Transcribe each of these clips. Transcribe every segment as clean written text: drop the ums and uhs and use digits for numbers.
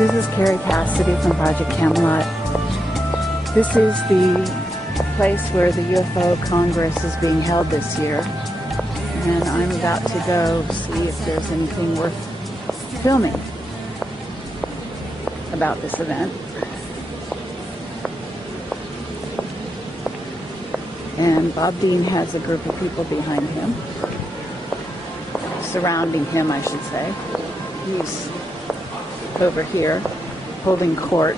This is Carrie Cassidy from Project Camelot. This is the place where the UFO Congress is being held this year. And I'm about to go see if there's anything worth filming about this event. And Bob Dean has a group of people behind him, surrounding him, I should say. He's over here holding court.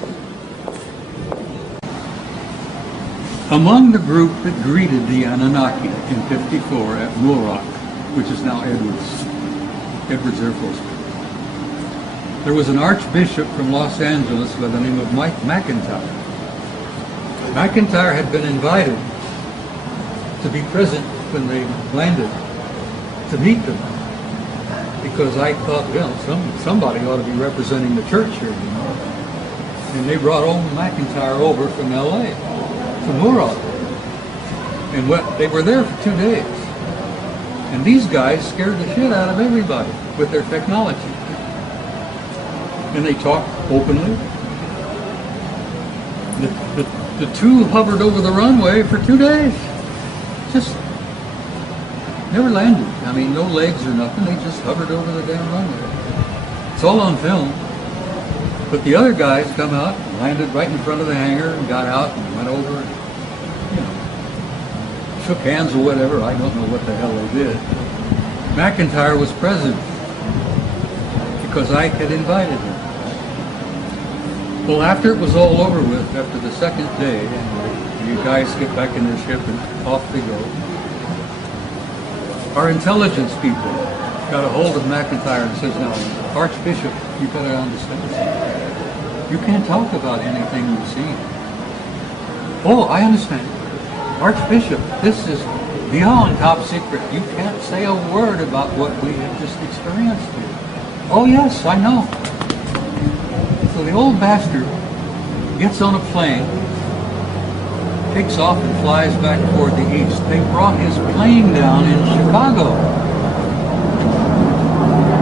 Among the group that greeted the Anunnaki in '54 at Muroc, which is now Edwards Air Force Base, there was an archbishop from Los Angeles by the name of Mike McIntyre. McIntyre had been invited to be present when they landed to meet them, because I thought, well, somebody ought to be representing the church here, you know. And they brought old McIntyre over from L.A. to Muroc. And they were there for 2 days. And these guys scared the shit out of everybody with their technology. And they talked openly. The two hovered over the runway for 2 days. Just never landed. I mean, no legs or nothing. They just hovered over the damn runway. It's all on film. But the other guys come out, landed right in front of the hangar, and got out and went over, and, you know, shook hands or whatever. I don't know what the hell they did. McIntyre was present because Ike had invited him. Well, after it was all over with, after the second day, and you guys get back in their ship and off they go, our intelligence people got a hold of McIntyre and says, "Now, Archbishop, you better understand something. You can't talk about anything you've seen." "Oh, I understand. Archbishop, this is beyond top secret. You can't say a word about what we have just experienced here." "Oh, yes, I know." So the old bastard gets on a plane, takes off and flies back toward the east. They brought his plane down in Chicago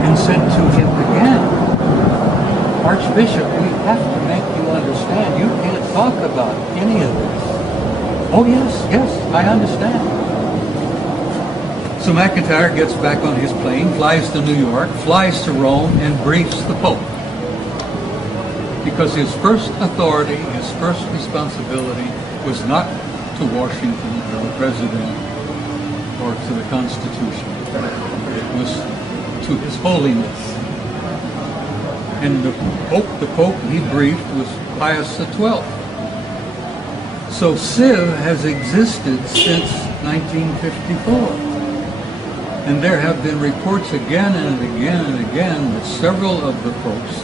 and said to him again, "Archbishop, we have to make you understand. You can't talk about any of this." "Oh, yes, I understand." So McIntyre gets back on his plane, flies to New York, flies to Rome, and briefs the Pope. Because his first authority, his first responsibility was not to Washington or the President or to the Constitution. It was to His Holiness. And the Pope he briefed was Pius XII. So CIV has existed since 1954. And there have been reports again and again and again that several of the folks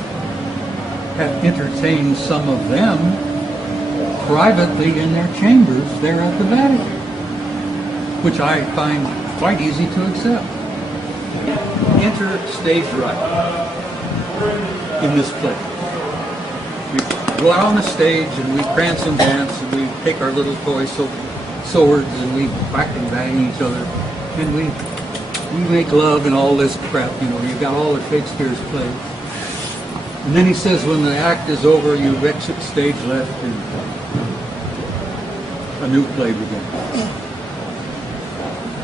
have entertained some of them privately in their chambers there at the Vatican, which I find quite easy to accept. Enter stage right in this place. We go out on the stage and we prance and dance and we take our little toy swords and we whack and bang each other and we make love and all this crap, you know. You've got all of Shakespeare's plays. And then he says, when the act is over, you exit stage left and a new play begins.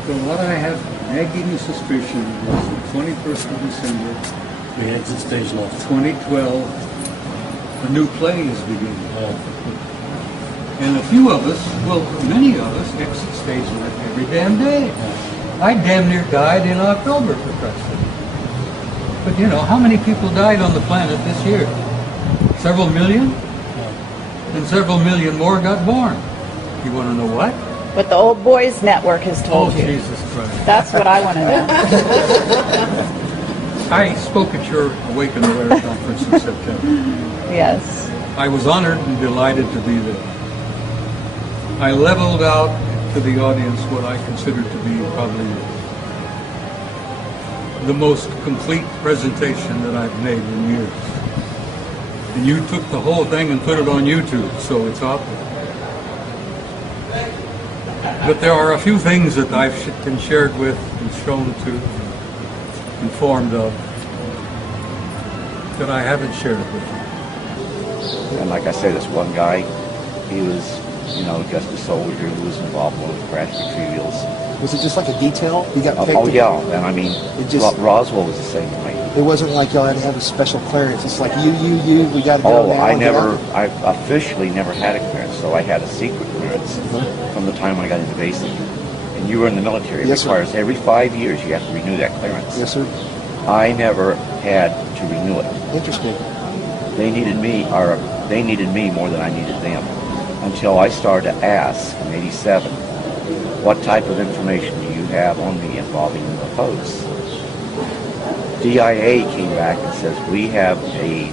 So what I have nagging suspicion is the 21st of December, we exit stage left. 2012, a new play is beginning. And a few of us, well, many of us, exit stage left every damn day. I damn near died in October, for Christ's sake. But you know, how many people died on the planet this year? Several million? And several million more got born. You want to know what? What the Old Boys Network has told you. Oh, Jesus Christ. That's what I want to know. I spoke at your Awaken Aware conference in September. Yes. I was honored and delighted to be there. I leveled out to the audience what I consider to be probably the most complete presentation that I've made in years. And you took the whole thing and put it on YouTube, so it's out there. But there are a few things that I've been shared with and shown to, informed of, that I haven't shared with you. And like I said, this one guy, he was, just a soldier who was involved in one of the crash retrievals. Was it just like a detail? You got picked? Oh yeah, and I mean, Roswell was the same way. It wasn't like y'all had to have a special clearance. It's like we got to go now. I officially never had a clearance, so I had a secret clearance from the time I got into basic. And you were in the military. It requires every 5 years you have to renew that clearance. Yes, sir. I never had to renew it. Interesting. They needed me more than I needed them, until I started to ask in '87, what type of information do you have on me involving UFOs? DIA came back and says, we have a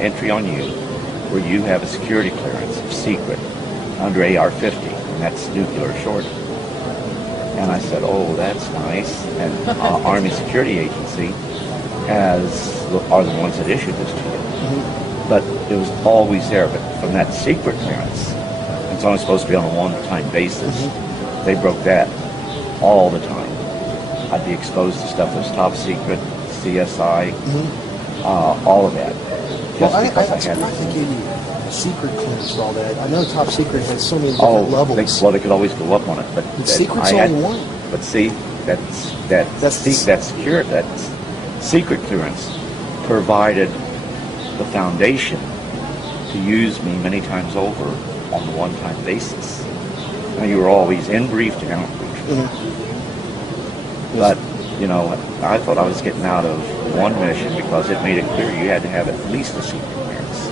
entry on you where you have a security clearance, secret, under AR-50, and that's nuclear shortage. And I said, oh, that's nice. And Army Security Agency are the ones that issued this to you. But it was always there. But from that secret clearance, it's only supposed to be on a one-time basis. They broke that all the time. I'd be exposed to stuff that was top secret, CSI, all of that. I'm surprised they gave you a secret clearance for all that. I know top secret has so many different levels. They could always go up on it, but secret's only one. But see, that secret clearance provided the foundation to use me many times over on a one-time basis. Now, you were always in briefed and out briefed. But, I thought I was getting out of one mission because it made it clear you had to have at least a secret clearance.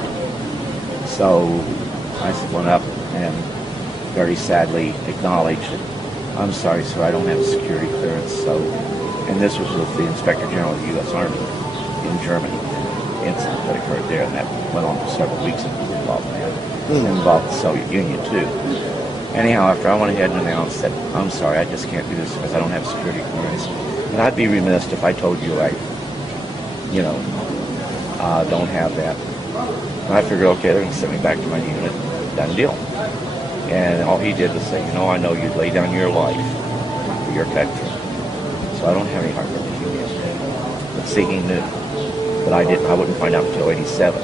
So I went up and very sadly acknowledged that, I'm sorry, sir, I don't have a security clearance. And this was with the Inspector General of the U.S. Army in Germany. Incident that occurred there, and that went on for several weeks and was involved in that. And involved the Soviet Union too. Anyhow, after I went ahead and announced that, I'm sorry, I just can't do this because I don't have security clearance. And I'd be remiss if I told you I don't have that. And I figured, okay, they're going to send me back to my unit. Done deal. And all he did was say, I know you'd lay down your life for your country. So I don't have any hard work to do. But see, he knew. But I wouldn't find out until '87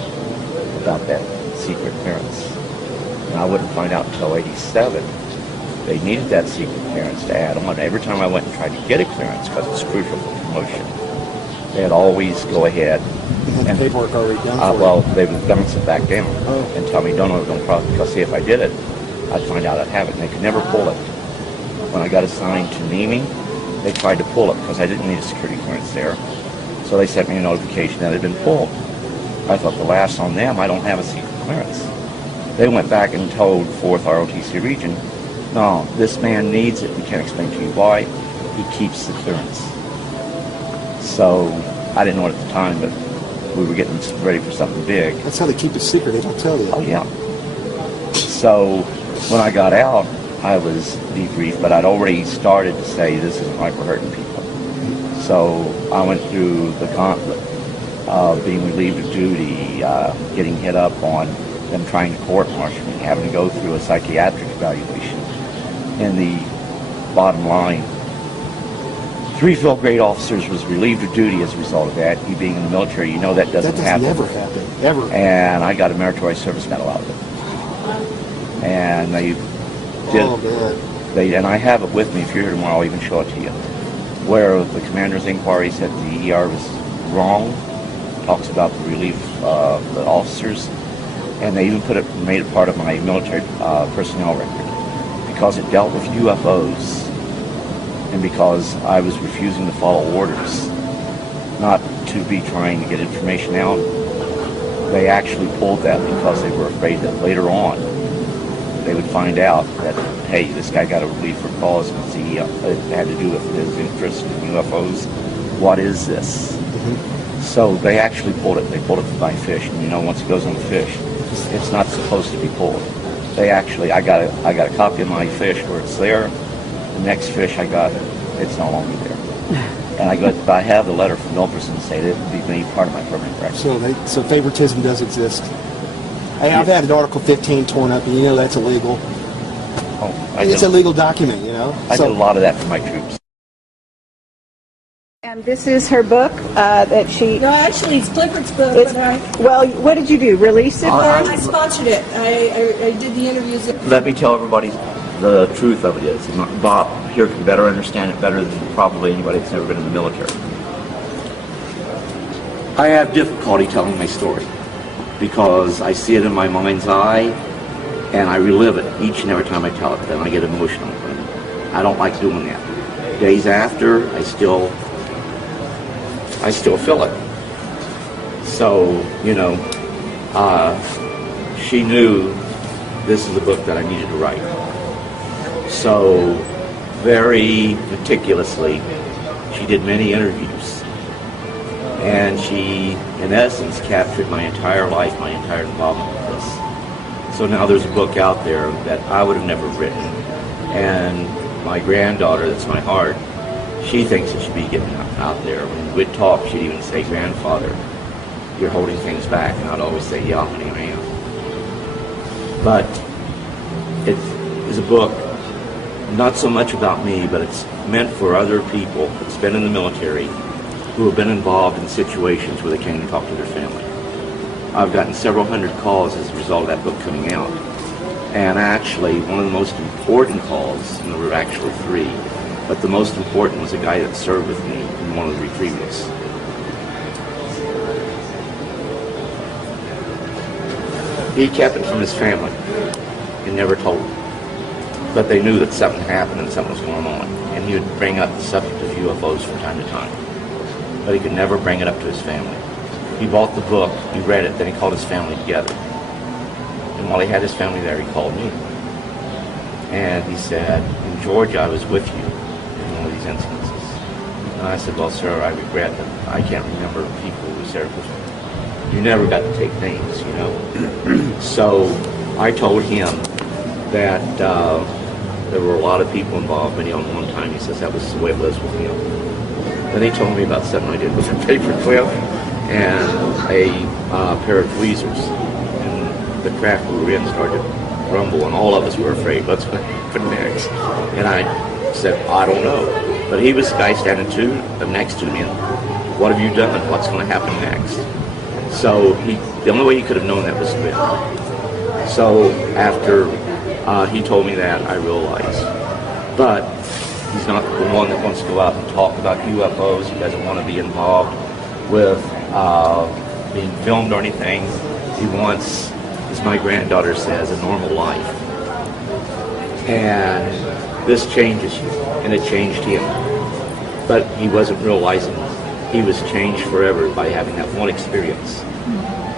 about that secret clearance. And I wouldn't find out until '87 they needed that secret clearance to add on. Every time I went and tried to get a clearance, because it's crucial for promotion, they'd always go ahead and paperwork already done they would bounce it back down and tell me, don't problem, because see, if I did it, I'd find out I'd have it, and they could never pull it. When I got assigned to Nemi, they tried to pull it because I didn't need a security clearance there. So they sent me a notification that it had been pulled. I thought, the last on them, I don't have a secret clearance. They went back and told 4th ROTC region, no, this man needs it. We can't explain to you why. He keeps the clearance. So I didn't know it at the time, but we were getting ready for something big. That's how they keep it secret. They don't tell you. Oh, yeah. So when I got out, I was debriefed, but I'd already started to say, this isn't like we're hurting people. So I went through the gauntlet of being relieved of duty, getting hit up on them trying to court-martial me, having to go through a psychiatric evaluation. And the bottom line, 3 field grade officers was relieved of duty as a result of that. You being in the military, that doesn't happen. That doesn't never happen, ever. And I got a meritorious service medal out of it. And they did. Oh, man. And I have it with me. If you're here tomorrow, I'll even show it to you. Where the commander's inquiry said the ER was wrong, talks about the relief of the officers, and they even made it part of my military personnel record because it dealt with UFOs and because I was refusing to follow orders, not to be trying to get information out. They actually pulled that because they were afraid that later on they would find out that, hey, this guy got a relief for cause because it had to do with his interest in UFOs. what is this? So they actually pulled it. They pulled it by fish, and you know, once it goes on the fish, it's not supposed to be pulled. They actually, I got a copy of my fish where it's there. The next fish I got, it's no longer there. And I have the letter from Milperson saying it would be made part of my permanent record. So favoritism does exist. Hey, I've had an Article 15 torn up, and you know that's illegal. Oh, It's a legal document, you know. I did a lot of that for my troops. And this is her book that she... No, actually, it's Clifford's book, It's, but well, what did you do? Release it for I us? sponsored it. I did the interviews. Let me tell everybody the truth of it is. Bob here can better understand it better than probably anybody that's never been in the military. I have difficulty telling my story because I see it in my mind's eye and I relive it each and every time I tell it. Then I get emotional. And I don't like doing that. Days after, I still feel it. So, you know, she knew this is a book that I needed to write. So, very meticulously, she did many interviews. And she, in essence, captured my entire life, my entire involvement with this. So now there's a book out there that I would have never written. And my granddaughter, that's my heart, she thinks it should be given out there. When we'd talk, she'd even say, "Grandfather, you're holding things back." And I'd always say, "Yeah, honey, I am." But it is a book not so much about me, but it's meant for other people that's been in the military who have been involved in situations where they can't even talk to their family. I've gotten several hundred calls as a result of that book coming out. And actually, one of the most important calls, and there were actually three, but the most important was a guy that served with me in one of the retrievals. He kept it from his family and never told them. But they knew that something happened and something was going on. And he would bring up the subject of UFOs from time to time. But he could never bring it up to his family. He bought the book, he read it, then he called his family together. And while he had his family there, he called me. And he said, "In Georgia, I was with you in one of these incidences." And I said, "Well, sir, I regret that I can't remember people who was there with me. You never got to take names, you know." So I told him that there were a lot of people involved, many on one time. He says that was the way it was with him. Then he told me about something I did with a paperclip and a pair of tweezers. And the craft we were in started to rumble, and all of us were afraid. What's going to happen next? And I said, "I don't know." But he was the guy standing next to me. And, "What have you done? What's going to happen next?" So the only way he could have known that was to win. So after he told me that, I realized. But he's not the one that wants to go out and talk about UFOs. He doesn't want to be involved with being filmed or anything. He wants, as my granddaughter says, a normal life. And this changes you, and it changed him. But he wasn't realizing he was changed forever by having that one experience.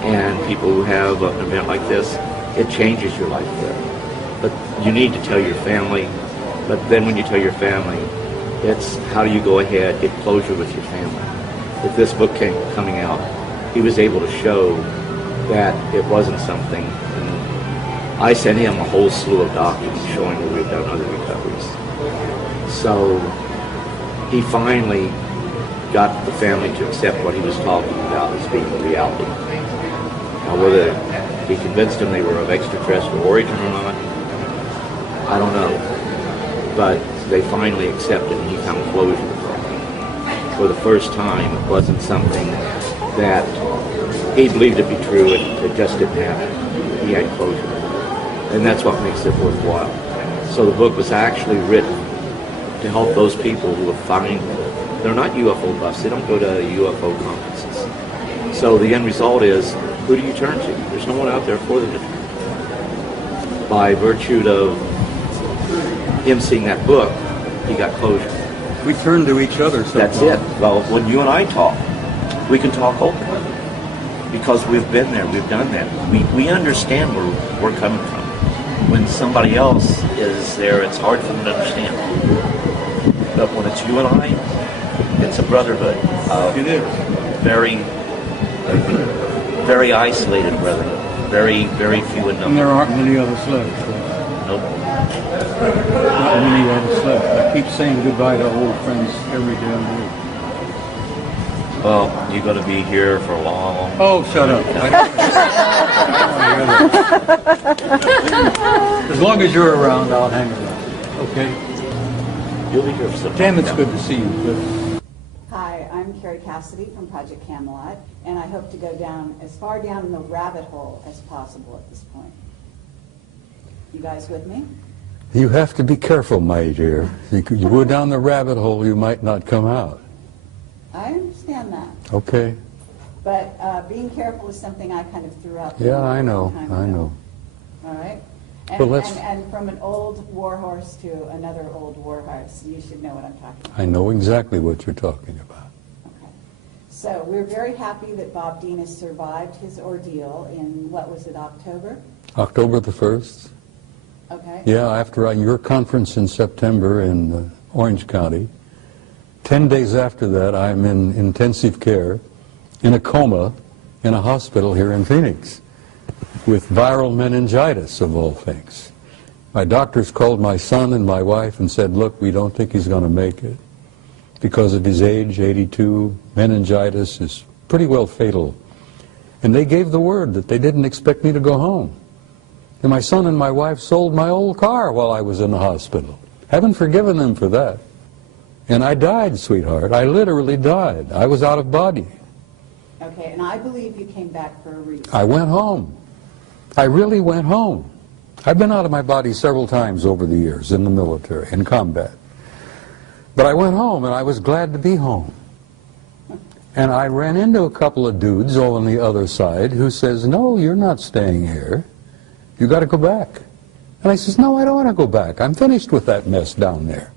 And people who have an event like this, it changes your life there. But you need to tell your family. But then when you tell your family, it's how do you go ahead, get closure with your family. If this book came coming out, he was able to show that it wasn't something. And I sent him a whole slew of documents showing that we've done other recoveries. So he finally got the family to accept what he was talking about as being a reality. Now, whether he convinced them they were of extraterrestrial origin or not, I don't know. But they finally accepted, and he found closure with that. For the first time, it wasn't something that he believed to be true, and it just didn't happen. He had closure. And that's what makes it worthwhile. So the book was actually written to help those people who find they're not UFO buffs. They don't go to UFO conferences. So the end result is, who do you turn to? There's no one out there for them to turn to. By virtue of him seeing that book, he got closure. We turn to each other sometimes. That's it. Well, when you and I talk, we can talk openly because we've been there, we've done that. We understand where we're coming from. When somebody else is there, it's hard for them to understand. But when it's you and I, It's a brotherhood. It is. Very, very isolated brotherhood. Very, very few in And number. there aren't many of us left. So Nope. not many of us left. I keep saying goodbye to old friends every damn day. Well, you're going to be here for a long. Oh, shut up. As long as you're around, I'll hang around. Okay? You'll be here for some Damn, time. it's good to see you, Cliff. Hi, I'm Carrie Cassidy from Project Camelot, and I hope to go down as far down in the rabbit hole as possible at this point. You guys with me? You have to be careful, my dear. You go down the rabbit hole, you might not come out. I understand that. Okay. But being careful is something I kind of threw out there. Yeah, a I know. long time I ago. know. All right? And, Well, let's- and from an old war horse to another old war horse, you should know what I'm talking about. I know exactly what you're talking about. Okay. So we're very happy that Bob Dean has survived his ordeal in, what was it, October? October the 1st? Okay. Yeah, after your conference in September in Orange County. 10 days after that, I'm in intensive care, in a coma, in a hospital here in Phoenix, with viral meningitis, of all things. My doctors called my son and my wife and said, look, we don't think he's going to make it. Because of his age, 82, meningitis is pretty well fatal. And they gave the word that they didn't expect me to go home. And my son and my wife sold my old car while I was in the hospital. Haven't forgiven them for that. And I died, sweetheart. I literally died. I was out of body. Okay, and I believe you came back for a reason. I went home. I really went home. I've been out of my body several times over the years in the military, in combat. But I went home, and I was glad to be home. And I ran into a couple of dudes on the other side who says, no, you're not staying here. You got to go back. And I says, no, I don't want to go back. I'm finished with that mess down there.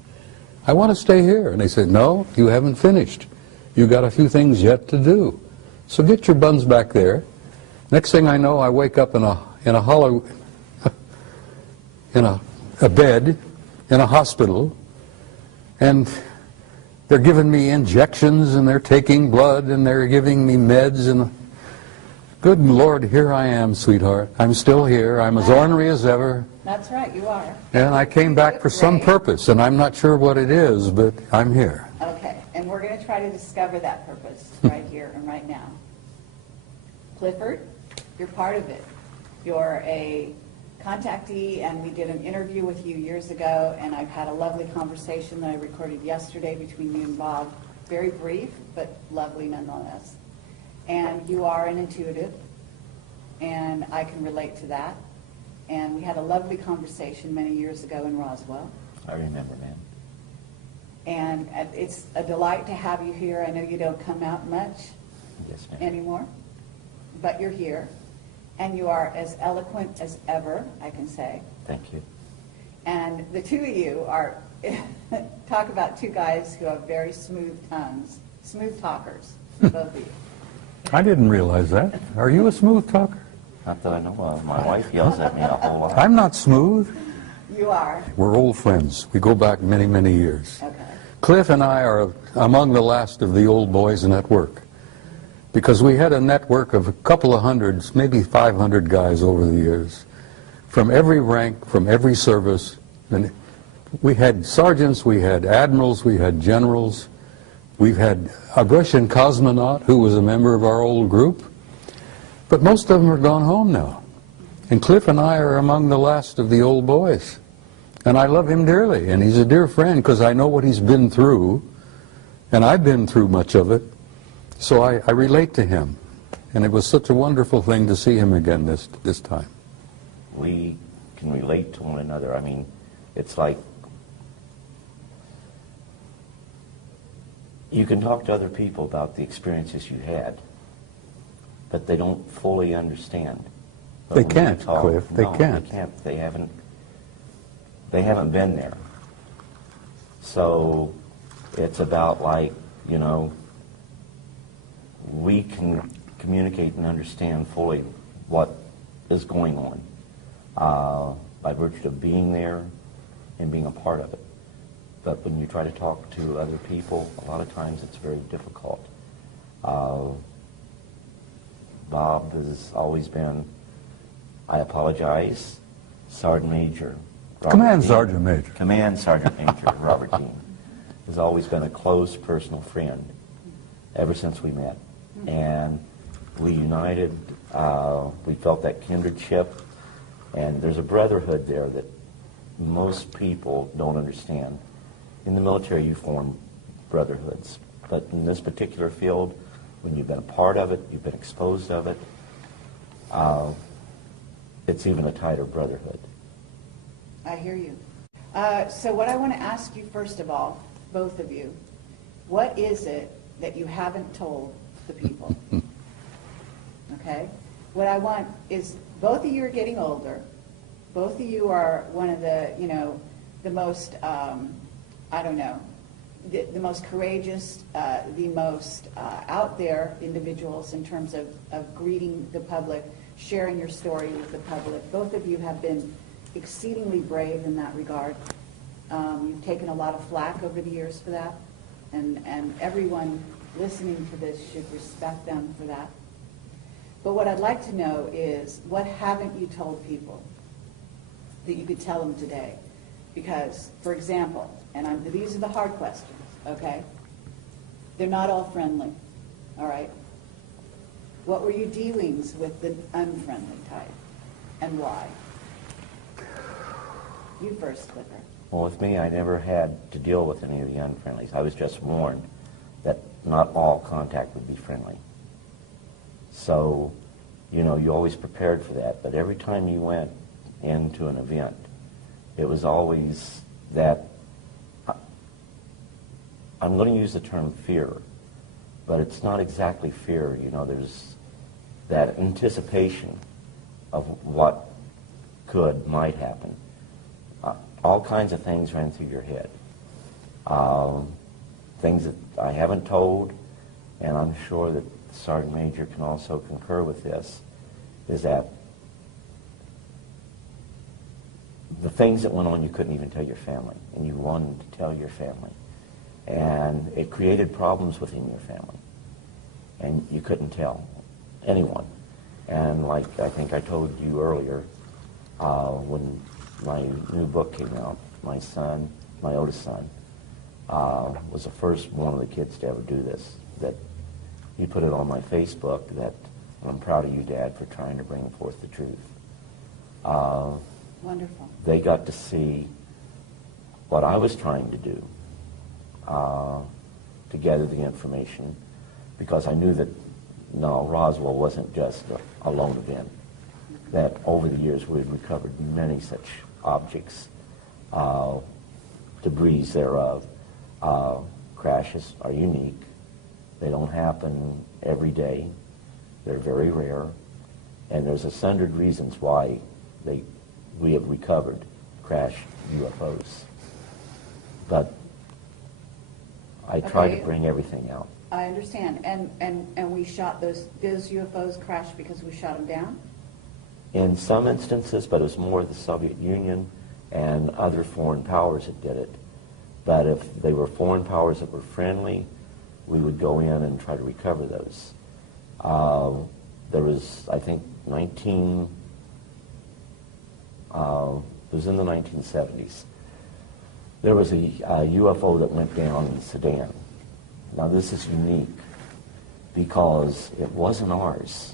I want to stay here. And they said, no, you haven't finished. You got a few things yet to do. So get your buns back there. Next thing I know, I wake up in a hollow, in a bed, in a hospital, and they're giving me injections, and they're taking blood, and they're giving me meds, and good Lord, here I am, sweetheart. I'm still here. I'm as ornery as ever. That's right, you are. And I came back for some Right. purpose, and I'm not sure what it is, but I'm here. Okay, and we're going to try to discover that purpose right here and right now. Clifford, you're part of it. You're a contactee, and we did an interview with you years ago, and I've had a lovely conversation that I recorded yesterday between you and Bob. Very brief, but lovely nonetheless. And you are an intuitive, and I can relate to that. And we had a lovely conversation many years ago in Roswell. I remember, man. And it's a delight to have you here. I know you don't come out much Yes, ma'am. anymore, but you're here. And you are as eloquent as ever, I can say. Thank you. And the two of you are, talk about two guys who have very smooth tongues, smooth talkers, both of you. I didn't realize that. Are you a smooth talker? Not that I know of. My wife yells at me a whole lot. I'm not smooth. You are. We're old friends. We go back many, many years. Okay. Cliff and I are among the last of the old boys network, because we had a network of a couple of hundreds, maybe 500 guys over the years, from every rank, from every service. And we had sergeants, we had admirals, we had generals. We've had a Russian cosmonaut who was a member of our old group. But most of them are gone home now. And Cliff and I are among the last of the old boys. And I love him dearly, and he's a dear friend because I know what he's been through, and I've been through much of it, so I relate to him. And it was such a wonderful thing to see him again this time. We can relate to one another. I mean, it's like you can talk to other people about the experiences you had, but they don't fully understand. But They when you can't, talk- Cliff. They no, can't. They can't. They haven't been there. So it's about, like, you know, we can communicate and understand fully what is going on by virtue of being there and being a part of it. but when you try to talk to other people, a lot of times it's very difficult. Bob has always been, I apologize, Sergeant Major. Command Sergeant Major. Command Sergeant Major Robert Dean has always been a close personal friend ever since we met. And we united, we felt that kindredship, and there's a brotherhood there that most people don't understand. In the military, you form brotherhoods, but in this particular field, when you've been a part of it, you've been exposed of it, it's even a tighter brotherhood. I hear you. So what I want to ask you first of all, both of you, what is it that you haven't told the people? Okay? What I want is, both of you are getting older. Both of you are one of the, the most, the most courageous, the most out there individuals in terms of greeting the public, sharing your story with the public. Both of you have been exceedingly brave in that regard. You've taken a lot of flack over the years for that, and everyone listening to this should respect them for that. But what I'd like to know is, what haven't you told people that you could tell them today? Because, for example, and these are the hard questions, okay? They're not all friendly, all right? What were your dealings with the unfriendly type, and why? You first, Clifford. Well, with me, I never had to deal with any of the unfriendlies. I was just warned that not all contact would be friendly. So, you always prepared for that. But every time you went into an event, it was always that, I'm going to use the term fear, but it's not exactly fear. There's that anticipation of what might happen. All kinds of things ran through your head. Things that I haven't told, and I'm sure that Sergeant Major can also concur with this, is that the things that went on you couldn't even tell your family, and you wanted to tell your family. And it created problems within your family, and you couldn't tell anyone. And like I think I told you earlier, when my new book came out, my son, my oldest son, was the first one of the kids to ever do this, that he put it on my Facebook, that I'm proud of you, Dad, for trying to bring forth the truth. Wonderful. They got to see what I was trying to do, to gather the information, because I knew that, no, Roswell wasn't just a lone event, that over the years we had recovered many such objects, debris thereof. Crashes are unique. They don't happen every day. They're very rare. And there's 100 reasons why we have recovered crash UFOs. But I try to bring everything out. I understand. And we shot those UFOs crashed because we shot them down? In some instances, but it was more the Soviet Union and other foreign powers that did it. But if they were foreign powers that were friendly, we would go in and try to recover those. There was, I think, it was in the 1970s. There was a UFO that went down in Sudan. Now this is unique because it wasn't ours,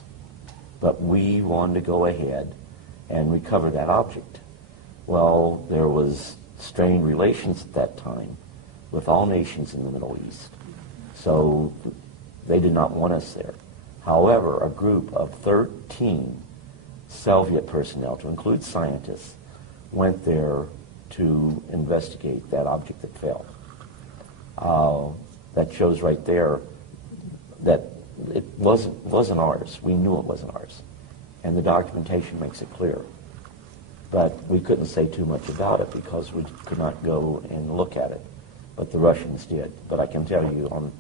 but we wanted to go ahead and recover that object. Well, there was strained relations at that time with all nations in the Middle East. So they did not want us there. However, a group of 13 Soviet personnel, to include scientists, went there to investigate that object that fell. That shows right there that it wasn't ours. We knew it wasn't ours. And the documentation makes it clear. But we couldn't say too much about it because we could not go and look at it. But the Russians did. But I can tell you, on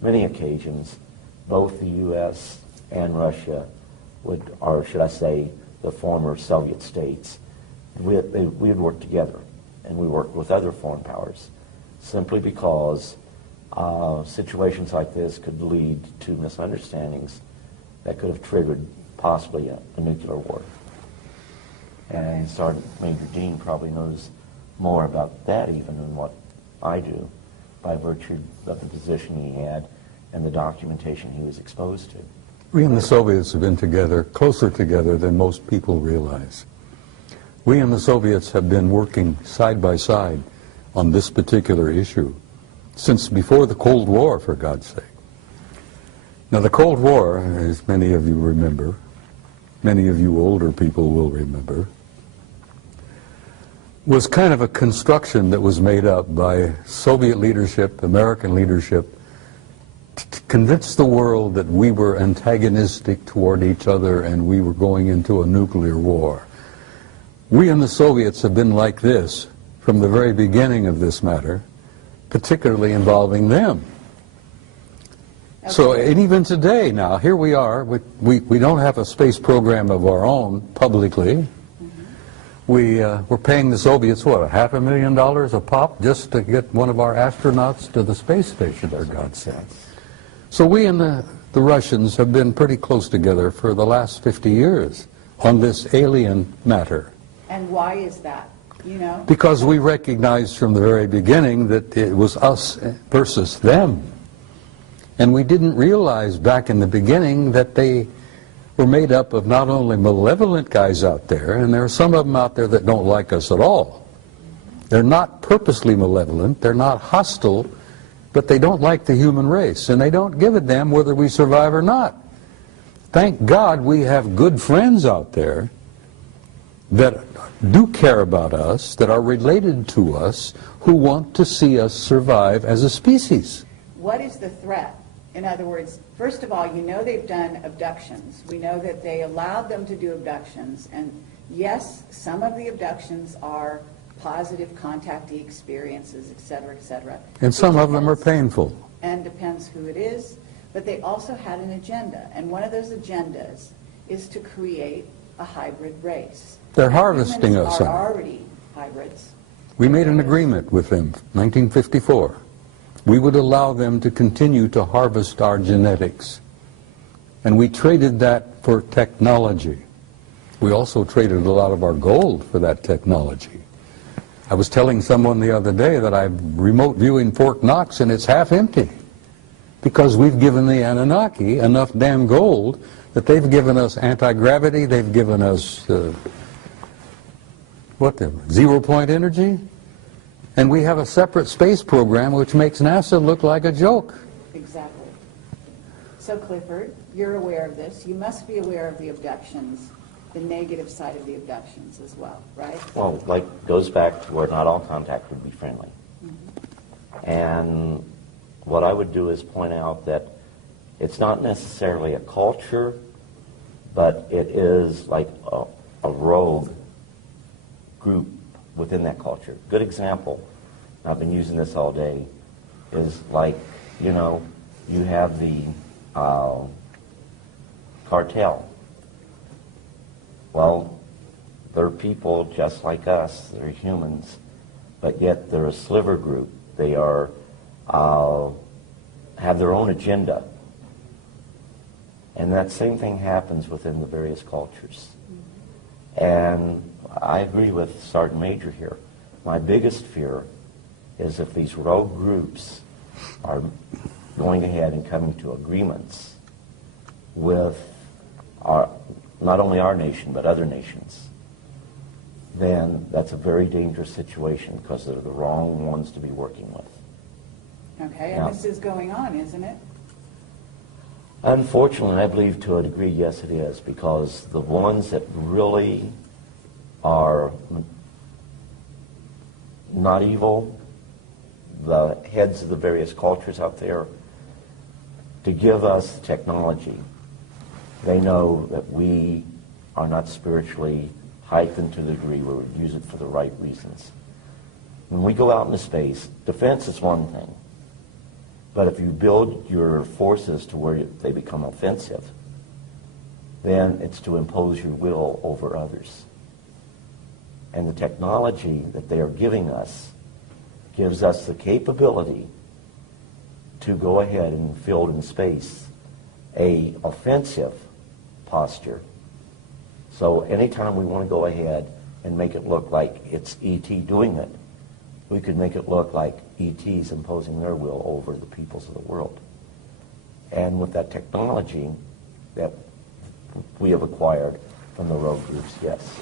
many occasions, both the U.S. and Russia would, or should I say, the former Soviet states, we would work together. And we worked with other foreign powers. simply because situations like this could lead to misunderstandings that could have triggered possibly a nuclear war. And Sergeant Major Dean probably knows more about that even than what I do, by virtue of the position he had and the documentation he was exposed to. We and the Soviets have been together, closer together than most people realize. We and the Soviets have been working side by side on this particular issue since before the Cold War, for God's sake. Now, the Cold War, as many of you remember, many of you older people will remember, was kind of a construction that was made up by Soviet leadership, American leadership, to convince the world that we were antagonistic toward each other and we were going into a nuclear war. We and the Soviets have been like this from the very beginning of this matter, particularly involving them. Okay. So, and even today now, here we are, we don't have a space program of our own publicly. We're paying the Soviets, what, $500,000 a pop just to get one of our astronauts to the space station, for God's sake. So we and the Russians have been pretty close together for the last 50 years on this alien matter. And why is that? You know? Because we recognized from the very beginning that it was us versus them. And we didn't realize back in the beginning that they were made up of not only malevolent guys out there, and there are some of them out there that don't like us at all. They're not purposely malevolent, they're not hostile, but they don't like the human race, and they don't give a damn whether we survive or not. Thank God we have good friends out there that do care about us, that are related to us, who want to see us survive as a species. What is the threat? In other words, first of all, you know they've done abductions. We know that they allowed them to do abductions. And yes, some of the abductions are positive contactee experiences, et cetera, et cetera. And some of them are painful. And depends who it is. But they also had an agenda. And one of those agendas is to create a hybrid race. They're harvesting us. Humans are already hybrids. We made an agreement with them, 1954. We would allow them to continue to harvest our genetics. And we traded that for technology. We also traded a lot of our gold for that technology. I was telling someone the other day that I'm remote viewing Fort Knox and it's half empty because we've given the Anunnaki enough damn gold that they've given us anti-gravity, they've given us zero-point energy. And we have a separate space program which makes NASA look like a joke. Exactly. So Clifford, you're aware of this. You must be aware of the abductions, the negative side of the abductions as well, right? Well, like, goes back to where not all contact would be friendly. Mm-hmm. And what I would do is point out that it's not necessarily a culture, but it is like a rogue group within that culture. Good example, I've been using this all day, is like, you know, you have the cartel. Well, they're people just like us, they're humans, but yet they're a sliver group. They are, have their own agenda. And that same thing happens within the various cultures. And I agree with Sergeant Major here. My biggest fear is if these rogue groups are going ahead and coming to agreements with not only our nation, but other nations, then that's a very dangerous situation because they're the wrong ones to be working with. Okay, now, and this is going on, isn't it? Unfortunately, I believe to a degree, yes, it is, because the ones that really are not evil, the heads of the various cultures out there, to give us technology. They know that we are not spiritually heightened to the degree where we use it for the right reasons. When we go out into space, defense is one thing. But if you build your forces to where they become offensive, then it's to impose your will over others. And the technology that they are giving us gives us the capability to go ahead and field in space a offensive posture. So anytime we want to go ahead and make it look like it's ET doing it, we could make it look like ET's imposing their will over the peoples of the world. And with that technology that we have acquired from the rogue groups, yes.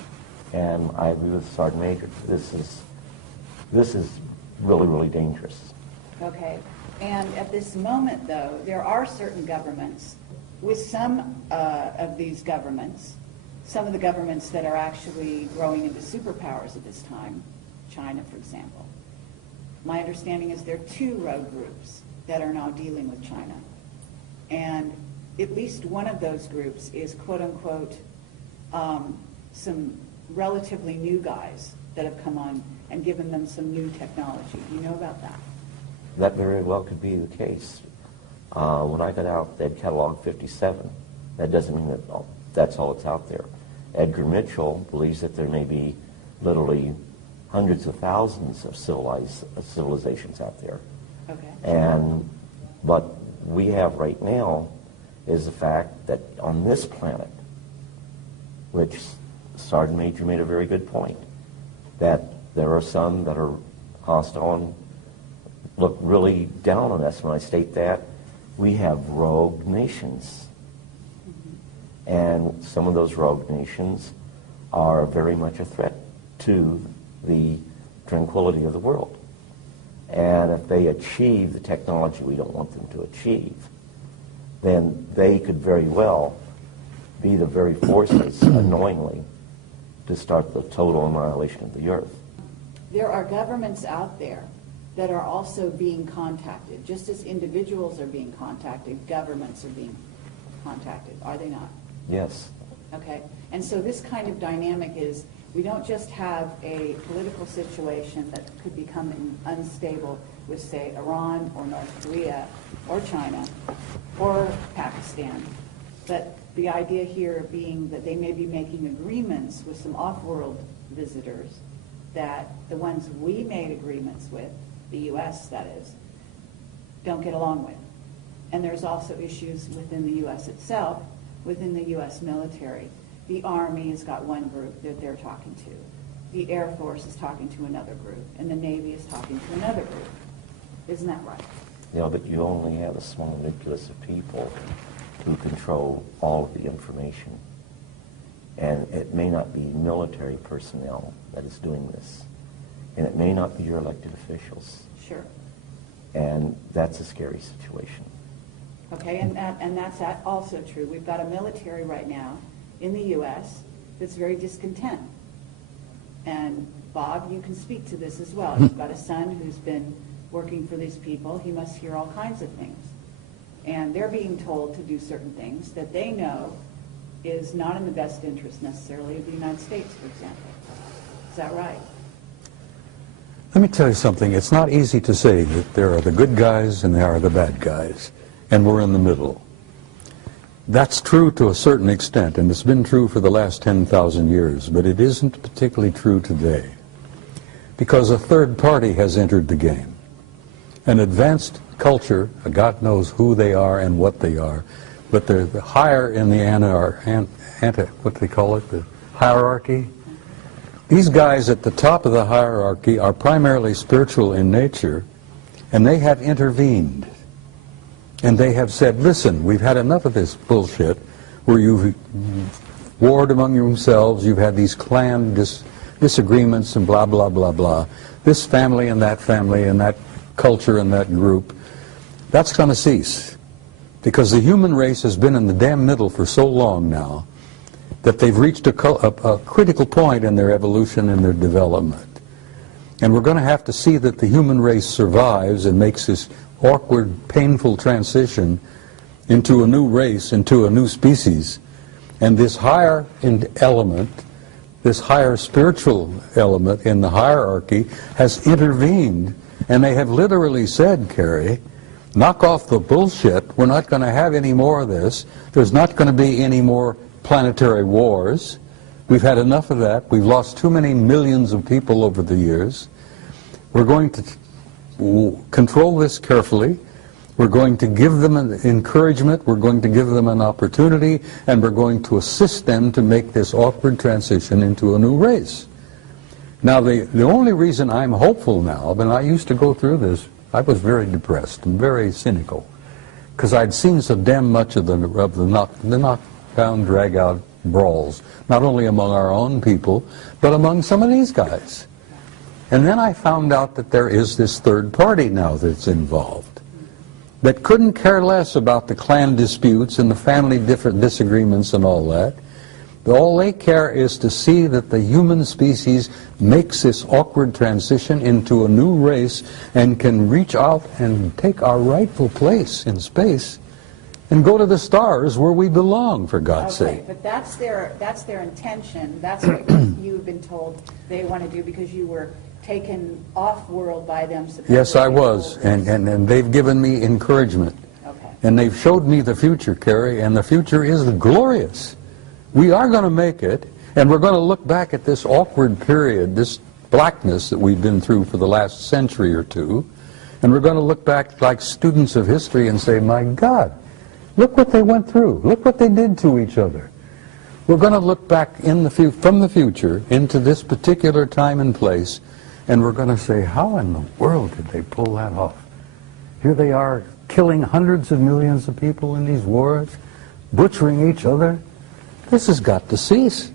And I agree with Sergeant Major. This is really, really dangerous. Okay. And at this moment, though, there are certain governments, with some of these governments, some of the governments that are actually growing into superpowers at this time, China, for example. My understanding is there are 2 rogue groups that are now dealing with China. And at least one of those groups is, quote unquote, some relatively new guys that have come on and given them some new technology. Do you know about that? That very well could be the case. When I got out, they'd cataloged 57. That doesn't mean that that's all that's out there. Edgar Mitchell believes that there may be literally hundreds of thousands of civilizations out there. Okay. And what we have right now is the fact that on this planet, which Sergeant Major made a very good point, that there are some that are hostile and look really down on us when I state that. We have rogue nations. And some of those rogue nations are very much a threat to the tranquility of the world. And if they achieve the technology we don't want them to achieve, then they could very well be the very forces, unknowingly, to start the total annihilation of the earth. There are governments out there that are also being contacted. Just as individuals are being contacted, governments are being contacted, are they not? Yes. Okay. And so this kind of dynamic is, we don't just have a political situation that could become unstable with, say, Iran or North Korea or China or Pakistan, but the idea here being that they may be making agreements with some off-world visitors that the ones we made agreements with, the U.S. that is, don't get along with. And there's also issues within the U.S. itself, within the U.S. military. The Army has got one group that they're talking to. The Air Force is talking to another group, and the Navy is talking to another group. Isn't that right? Yeah, but you only have a small nucleus of people who control all of the information. And it may not be military personnel that is doing this. And it may not be your elected officials. Sure. And that's a scary situation. Okay, and that's also true. We've got a military right now in the U.S. that's very discontent. And Bob, you can speak to this as well. You've got a son who's been working for these people. He must hear all kinds of things. And they're being told to do certain things that they know is not in the best interest necessarily of the United States, for example. Is that right? Let me tell you something. It's not easy to say that there are the good guys and there are the bad guys, and we're in the middle. That's true to a certain extent, and it's been true for the last 10,000 years, but it isn't particularly true today, because a third party has entered the game. An advanced culture, God knows who they are and what they are, but they're higher in the what they call it, the hierarchy. These guys at the top of the hierarchy are primarily spiritual in nature, and they have intervened. And they have said, listen, we've had enough of this bullshit where you've warred among yourselves, you've had these clan disagreements and blah, blah, blah, blah. This family and that culture and that group, that's going to cease. Because the human race has been in the damn middle for so long now that they've reached a critical point in their evolution and their development. And we're going to have to see that the human race survives and makes this awkward, painful transition into a new race, into a new species. And this higher element, this higher spiritual element in the hierarchy has intervened, and they have literally said, Carrie, knock off the bullshit, we're not going to have any more of this, there's not going to be any more planetary wars, we've had enough of that, we've lost too many millions of people over the years, we're going to control this carefully. We're going to give them an encouragement, we're going to give them an opportunity, and we're going to assist them to make this awkward transition into a new race. Now, the only reason I'm hopeful now, when I used to go through this, I was very depressed and very cynical, because I'd seen so damn much of the knockdown, drag-out brawls, not only among our own people, but among some of these guys. And then I found out that there is this third party now that's involved, that couldn't care less about the clan disputes and the family disagreements and all that. All they care is to see that the human species makes this awkward transition into a new race and can reach out and take our rightful place in space and go to the stars where we belong, for God's sake. But that's their intention. That's what you've been told they want to do, because you were taken off-world by them. Yes, I was, and they've given me encouragement. Okay. And they've showed me the future, Carrie, and the future is glorious. We are going to make it, and we're going to look back at this awkward period, this blackness that we've been through for the last century or two, and we're going to look back like students of history and say, my God, look what they went through. Look what they did to each other. We're going to look back from the future into this particular time and place, and we're going to say, how in the world did they pull that off? Here they are, killing hundreds of millions of people in these wars, butchering each other. This has got to cease.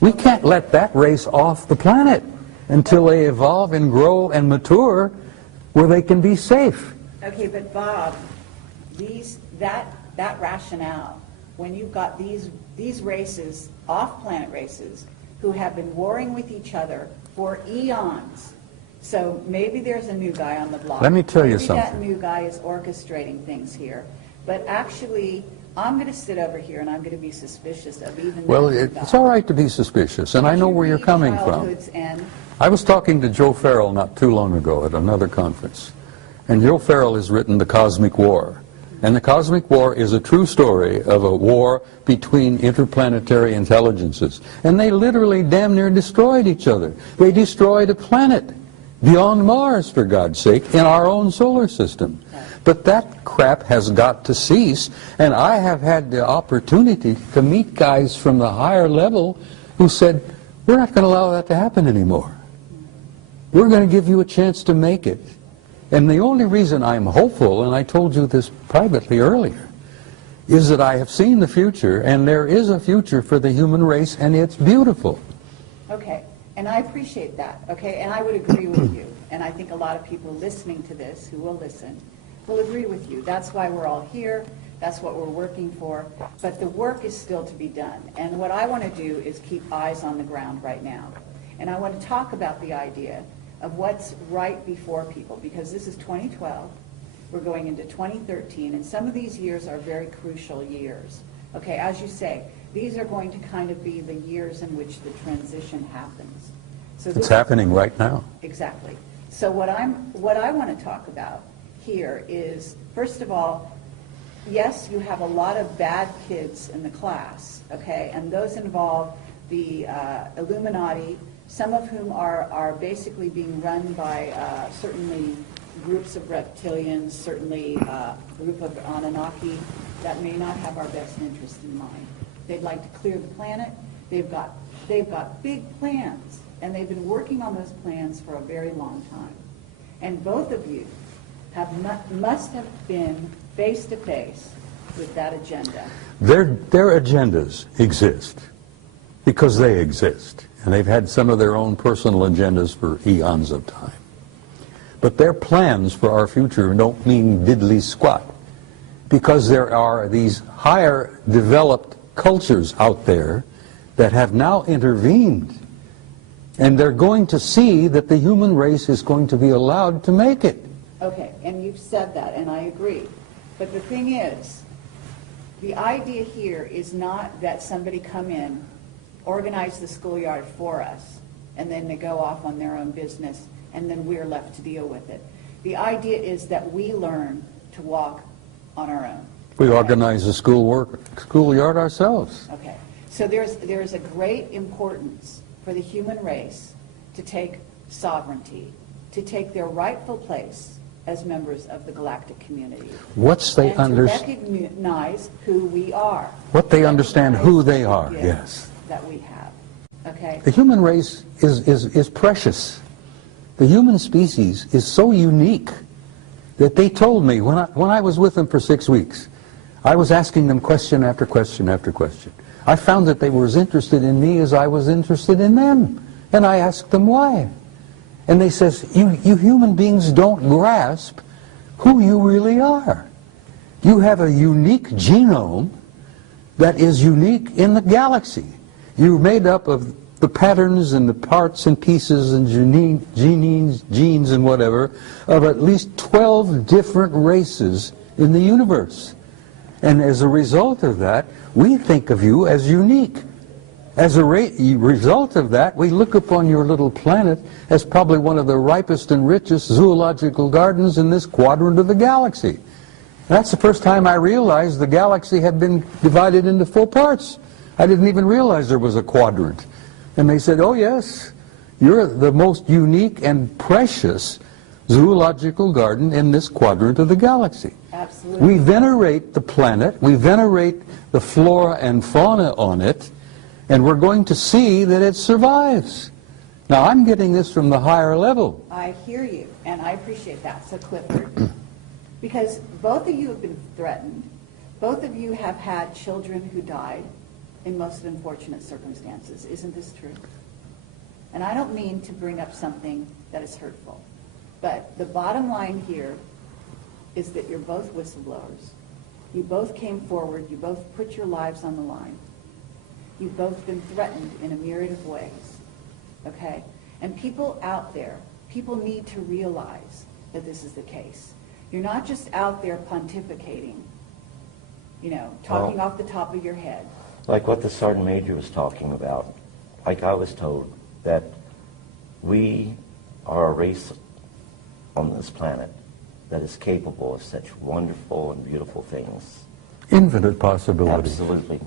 We can't let that race off the planet until they evolve and grow and mature where they can be safe. Okay, but Bob, that rationale, when you've got these races, off-planet races, who have been warring with each other for eons. So maybe there's a new guy on the block. Let me tell you maybe something. That new guy is orchestrating things here. But actually, I'm going to sit over here and I'm going to be suspicious of even Well, that new guy. it's all right to be suspicious, and I know where you're coming from. Childhood's End? I was talking to Joe Farrell not too long ago at another conference, and Joe Farrell has written The Cosmic War. And The Cosmic War is a true story of a war between interplanetary intelligences. And they literally damn near destroyed each other. They destroyed a planet beyond Mars, for God's sake, in our own solar system. But that crap has got to cease, and I have had the opportunity to meet guys from the higher level who said, we're not going to allow that to happen anymore. We're going to give you a chance to make it. And the only reason I'm hopeful, and I told you this privately earlier, is that I have seen the future, and there is a future for the human race, and it's beautiful. Okay, and I appreciate that, okay, and I would agree with you. And I think a lot of people listening to this, who will listen, will agree with you. That's why we're all here. That's what we're working for. But the work is still to be done. And what I want to do is keep eyes on the ground right now. And I want to talk about the idea of what's right before people, because this is 2012. We're going into 2013, and some of these years are very crucial years. Okay, as you say, these are going to kind of be the years in which the transition happens. So It's happening right now. Exactly. So what I want to talk about here is, first of all, yes, you have a lot of bad kids in the class, okay, and those involve the Illuminati, some of whom are basically being run by certainly groups of reptilians, certainly a group of Anunnaki that may not have our best interest in mind. They'd like to clear the planet. They've got big plans, and they've been working on those plans for a very long time. And both of you must have been face to face with that agenda. Their agendas exist because they exist, and they've had some of their own personal agendas for eons of time. But their plans for our future don't mean diddly squat, because there are these higher developed cultures out there that have now intervened, and they're going to see that the human race is going to be allowed to make it. Okay, and you've said that, and I agree. But the thing is, the idea here is not that somebody come in, organize the schoolyard for us, and then they go off on their own business, and then we're left to deal with it. The idea is that we learn to walk on our own. We organize the schoolyard ourselves. Okay, so there's a great importance for the human race to take sovereignty, to take their rightful place as members of the galactic community. What's they and to understand? recognize who we are. What they understand who they are, Gifts yes. that we have. Okay? The human race is precious. The human species is so unique that they told me when I was with them for 6 weeks, I was asking them question after question after question. I found that they were as interested in me as I was interested in them. And I asked them why. And they says, you human beings don't grasp who you really are. You have a unique genome that is unique in the galaxy. You're made up of the patterns and the parts and pieces and genes and whatever of at least 12 different races in the universe. And as a result of that, we think of you as unique. As a result of that, we look upon your little planet as probably one of the ripest and richest zoological gardens in this quadrant of the galaxy. That's the first time I realized the galaxy had been divided into 4 parts. I didn't even realize there was a quadrant. And they said, oh yes, you're the most unique and precious zoological garden in this quadrant of the galaxy. Absolutely. We venerate the planet, we venerate the flora and fauna on it, and we're going to see that it survives. Now, I'm getting this from the higher level. I hear you, and I appreciate that. So, Clifford, because both of you have been threatened, both of you have had children who died in most unfortunate circumstances. Isn't this true? And I don't mean to bring up something that is hurtful, but the bottom line here is that you're both whistleblowers. You both came forward. You both put your lives on the line. You've both been threatened in a myriad of ways, okay? And people out there, people need to realize that this is the case. You're not just out there pontificating, you know, talking off the top of your head. Like what the Sergeant Major was talking about, like I was told that we are a race on this planet that is capable of such wonderful and beautiful things. Infinite possibilities. Absolutely.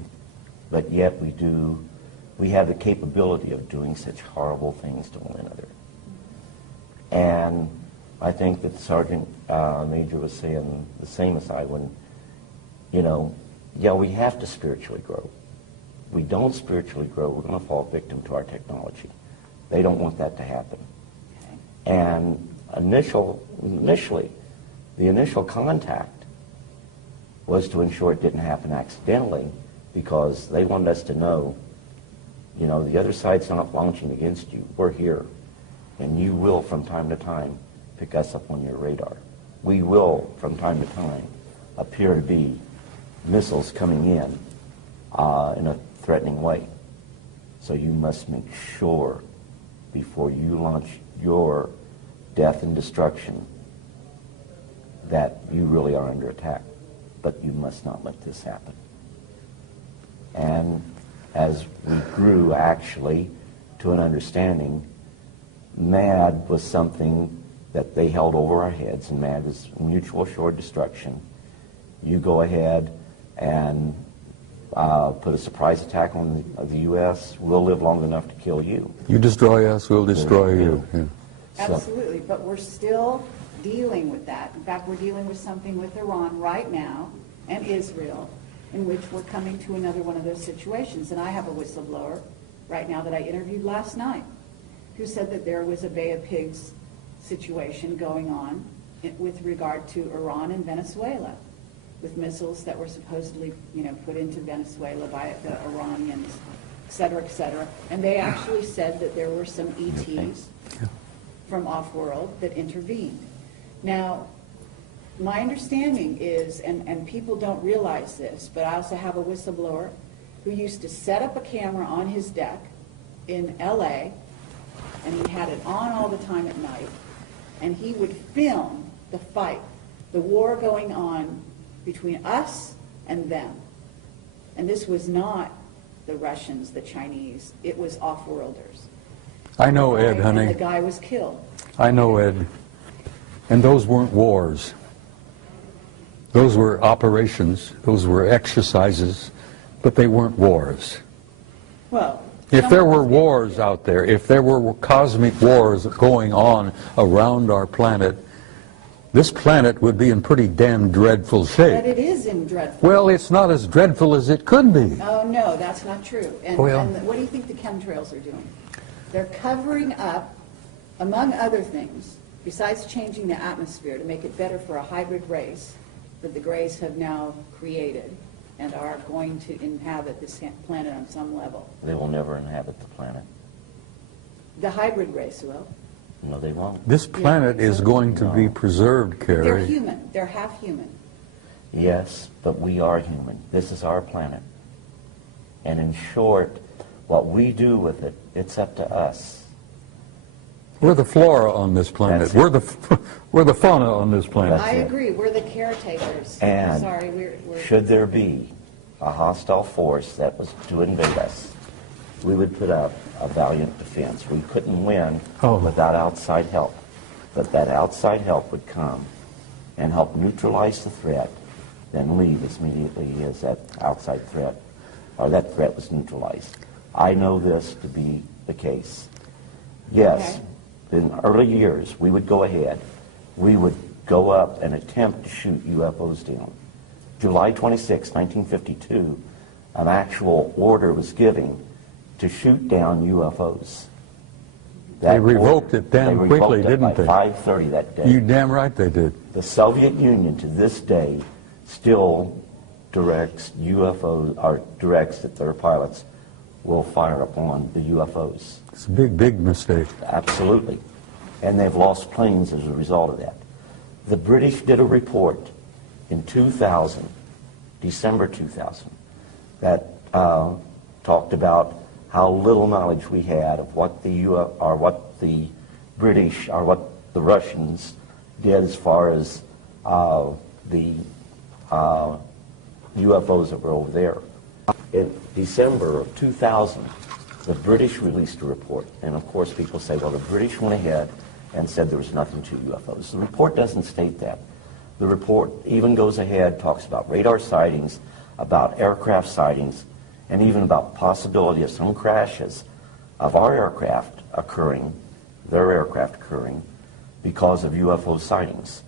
But yet we have the capability of doing such horrible things to one another. And I think that the Sergeant Major was saying the same as I when, you know, yeah, we have to spiritually grow. If we don't spiritually grow, we're going to fall victim to our technology. They don't want that to happen. And initially, the initial contact was to ensure it didn't happen accidentally, because they wanted us to know, you know, the other side's not launching against you. We're here. And you will, from time to time, pick us up on your radar. We will, from time to time, appear to be missiles coming in a threatening way. So you must make sure, before you launch your death and destruction, that you really are under attack. But you must not let this happen. And as we grew, actually, to an understanding, MAD was something that they held over our heads, and MAD was mutual assured destruction. You go ahead and put a surprise attack on the U.S., we'll live long enough to kill you. You destroy us, we'll destroy you. Yeah. Absolutely, but we're still dealing with that. In fact, we're dealing with something with Iran right now and Israel, in which we're coming to another one of those situations. And I have a whistleblower right now that I interviewed last night who said that there was a Bay of Pigs situation going on with regard to Iran and Venezuela, with missiles that were supposedly, you know, put into Venezuela by the Iranians, et cetera, et cetera. And they actually said that there were some ETs from off-world that intervened. Now, my understanding is, and people don't realize this, but I also have a whistleblower who used to set up a camera on his deck in LA, and he had it on all the time at night, and he would film the fight, the war going on between us and them. And this was not the Russians, the Chinese, it was off-worlders. I know, Ed, honey. And the guy was killed. I know, Ed. And those weren't wars. Those were operations, those were exercises, but they weren't wars. Well, if there were wars out there, if there were cosmic wars going on around our planet, this planet would be in pretty damn dreadful But shape. it is in dreadful. Well, it's not as dreadful as it could be. Oh, no, that's not true. And, Well- and what do you think the chemtrails are doing? They're covering up, among other things, besides changing the atmosphere to make it better for a hybrid race that the Greys have now created and are going to inhabit this planet on some level. They will never inhabit the planet. The hybrid race will. No, they won't. This planet is going to be preserved, They're Carrie. human. They're half human. Yes, but we are human. This is our planet. And in short, what we do with it, it's up to us. We're the flora on this planet. That's it. We're the fauna on this planet. I it. agree. We're the caretakers. And Sorry, we're should there be a hostile force that was to invade us, we would put up a valiant defense. We couldn't win without outside help. But that outside help would come and help neutralize the threat, then leave as immediately as that outside threat, or that threat was neutralized. I know this to be the case. Yes, in early years, we would go ahead. We would go up and attempt to shoot UFOs down. July 26, 1952, an actual order was given to shoot down UFOs. They revoked it damn quickly, didn't they? By 5:30 that day. You damn right they did. The Soviet Union to this day still directs UFOs, or directs that their pilots will fire upon the UFOs. It's a big, big mistake. Absolutely. And they've lost planes as a result of that. The British did a report in 2000, December 2000, that talked about how little knowledge we had of what the British or what the Russians did as far as the UFOs that were over there. In December of 2000, the British released a report, and of course people say, well, the British went ahead and said there was nothing to UFOs. The report doesn't state that. The report even goes ahead, talks about radar sightings, about aircraft sightings, and even about possibility of some crashes of our aircraft occurring, their aircraft occurring, because of UFO sightings.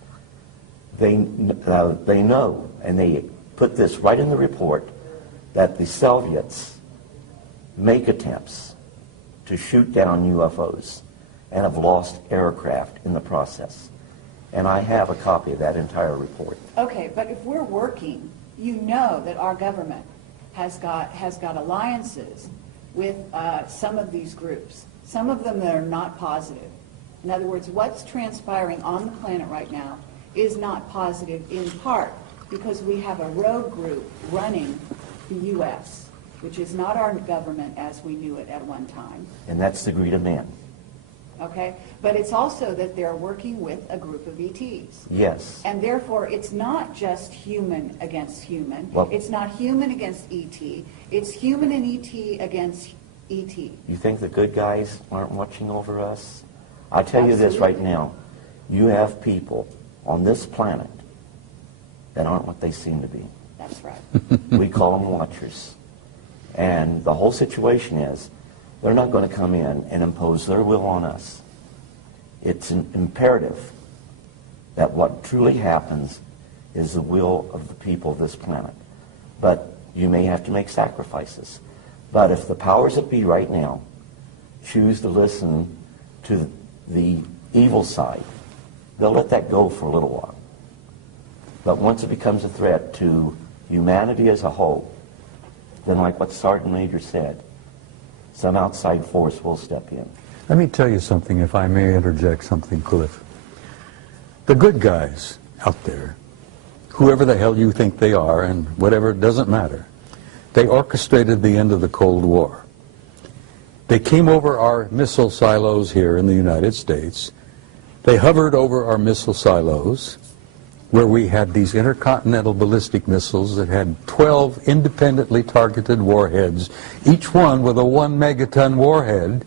They know, and they put this right in the report, that the Soviets make attempts to shoot down UFOs and have lost aircraft in the process. And I have a copy of that entire report. Okay, but if we're working, you know that our government has got alliances with some of these groups. Some of them that are not positive. In other words, what's transpiring on the planet right now is not positive in part because we have a rogue group running the U.S., which is not our government as we knew it at one time. And that's the greed of man. Okay? But it's also that they're working with a group of ETs. Yes. And therefore, it's not just human against human. Well, it's not human against ET. It's human and ET against ET. you think the good guys aren't watching over us? I tell you this right now. You have people on this planet that aren't what they seem to be. That's right. We call them watchers. And the whole situation is, they're not going to come in and impose their will on us. It's an imperative that what truly happens is the will of the people of this planet. But you may have to make sacrifices. But if the powers that be right now choose to listen to the evil side, they'll let that go for a little while. But once it becomes a threat to humanity as a whole, then like what Sergeant Major said, some outside force will step in. Let me tell you something, if I may interject something, Cliff. The good guys out there, whoever the hell you think they are, and whatever, it doesn't matter, they orchestrated the end of the Cold War. They came over our missile silos here in the United States. They hovered over our missile silos, where we had these intercontinental ballistic missiles that had 12 independently targeted warheads, each one with a 1 megaton warhead,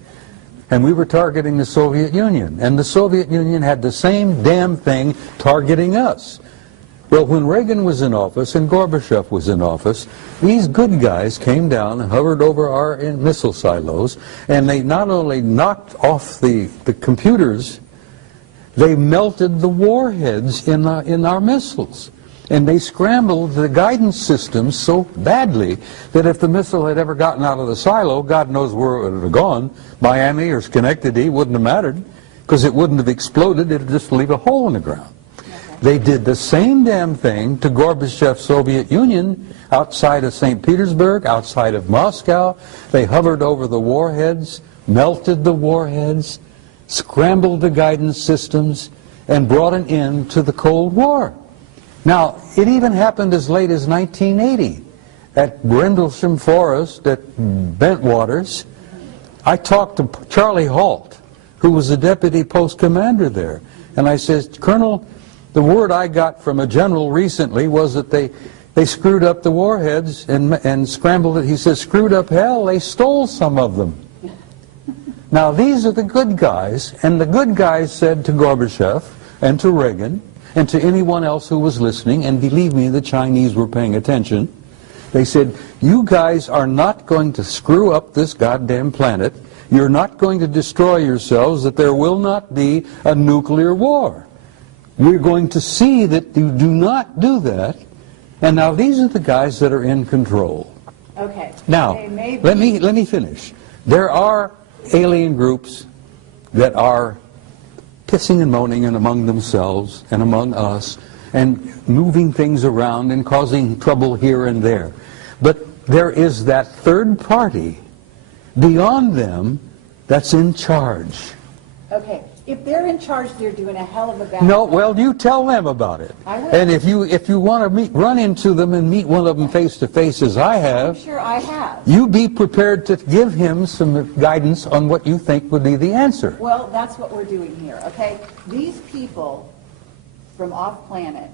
and we were targeting the Soviet Union. And the Soviet Union had the same damn thing targeting us. Well, when Reagan was in office and Gorbachev was in office, these good guys came down and hovered over our missile silos, and they not only knocked off the computers They melted the warheads in our missiles. And they scrambled the guidance systems so badly that if the missile had ever gotten out of the silo, God knows where it would have gone. Miami or Schenectady wouldn't have mattered, because it wouldn't have exploded. It would just leave a hole in the ground. They did the same damn thing to Gorbachev's Soviet Union outside of St. Petersburg, outside of Moscow. They hovered over the warheads, melted the warheads, scrambled the guidance systems, and brought an end to the Cold War. Now, it even happened as late as 1980 at Brindlesham Forest at Bentwaters. I talked to Charlie Halt, who was the deputy post commander there, and I said, Colonel, the word I got from a general recently was that they screwed up the warheads and scrambled it. He says, screwed up hell, they stole some of them. Now, these are the good guys, and the good guys said to Gorbachev and to Reagan and to anyone else who was listening, and believe me, the Chinese were paying attention, they said, you guys are not going to screw up this goddamn planet. You're not going to destroy yourselves, that there will not be a nuclear war. We're going to see that you do not do that. And now these are the guys that are in control. Okay. Now, let me finish. There are alien groups that are pissing and moaning and among themselves and among us and moving things around and causing trouble here and there. But there is that third party beyond them that's in charge. Okay. If they're in charge, they're doing a hell of a bad No, job. well, you tell them about it. I will. And if you want to run into them and meet one of them face to face, as I have, I'm sure I have. you be prepared to give him some guidance on what you think would be the answer. Well, that's what we're doing here, okay? These people from off-planet,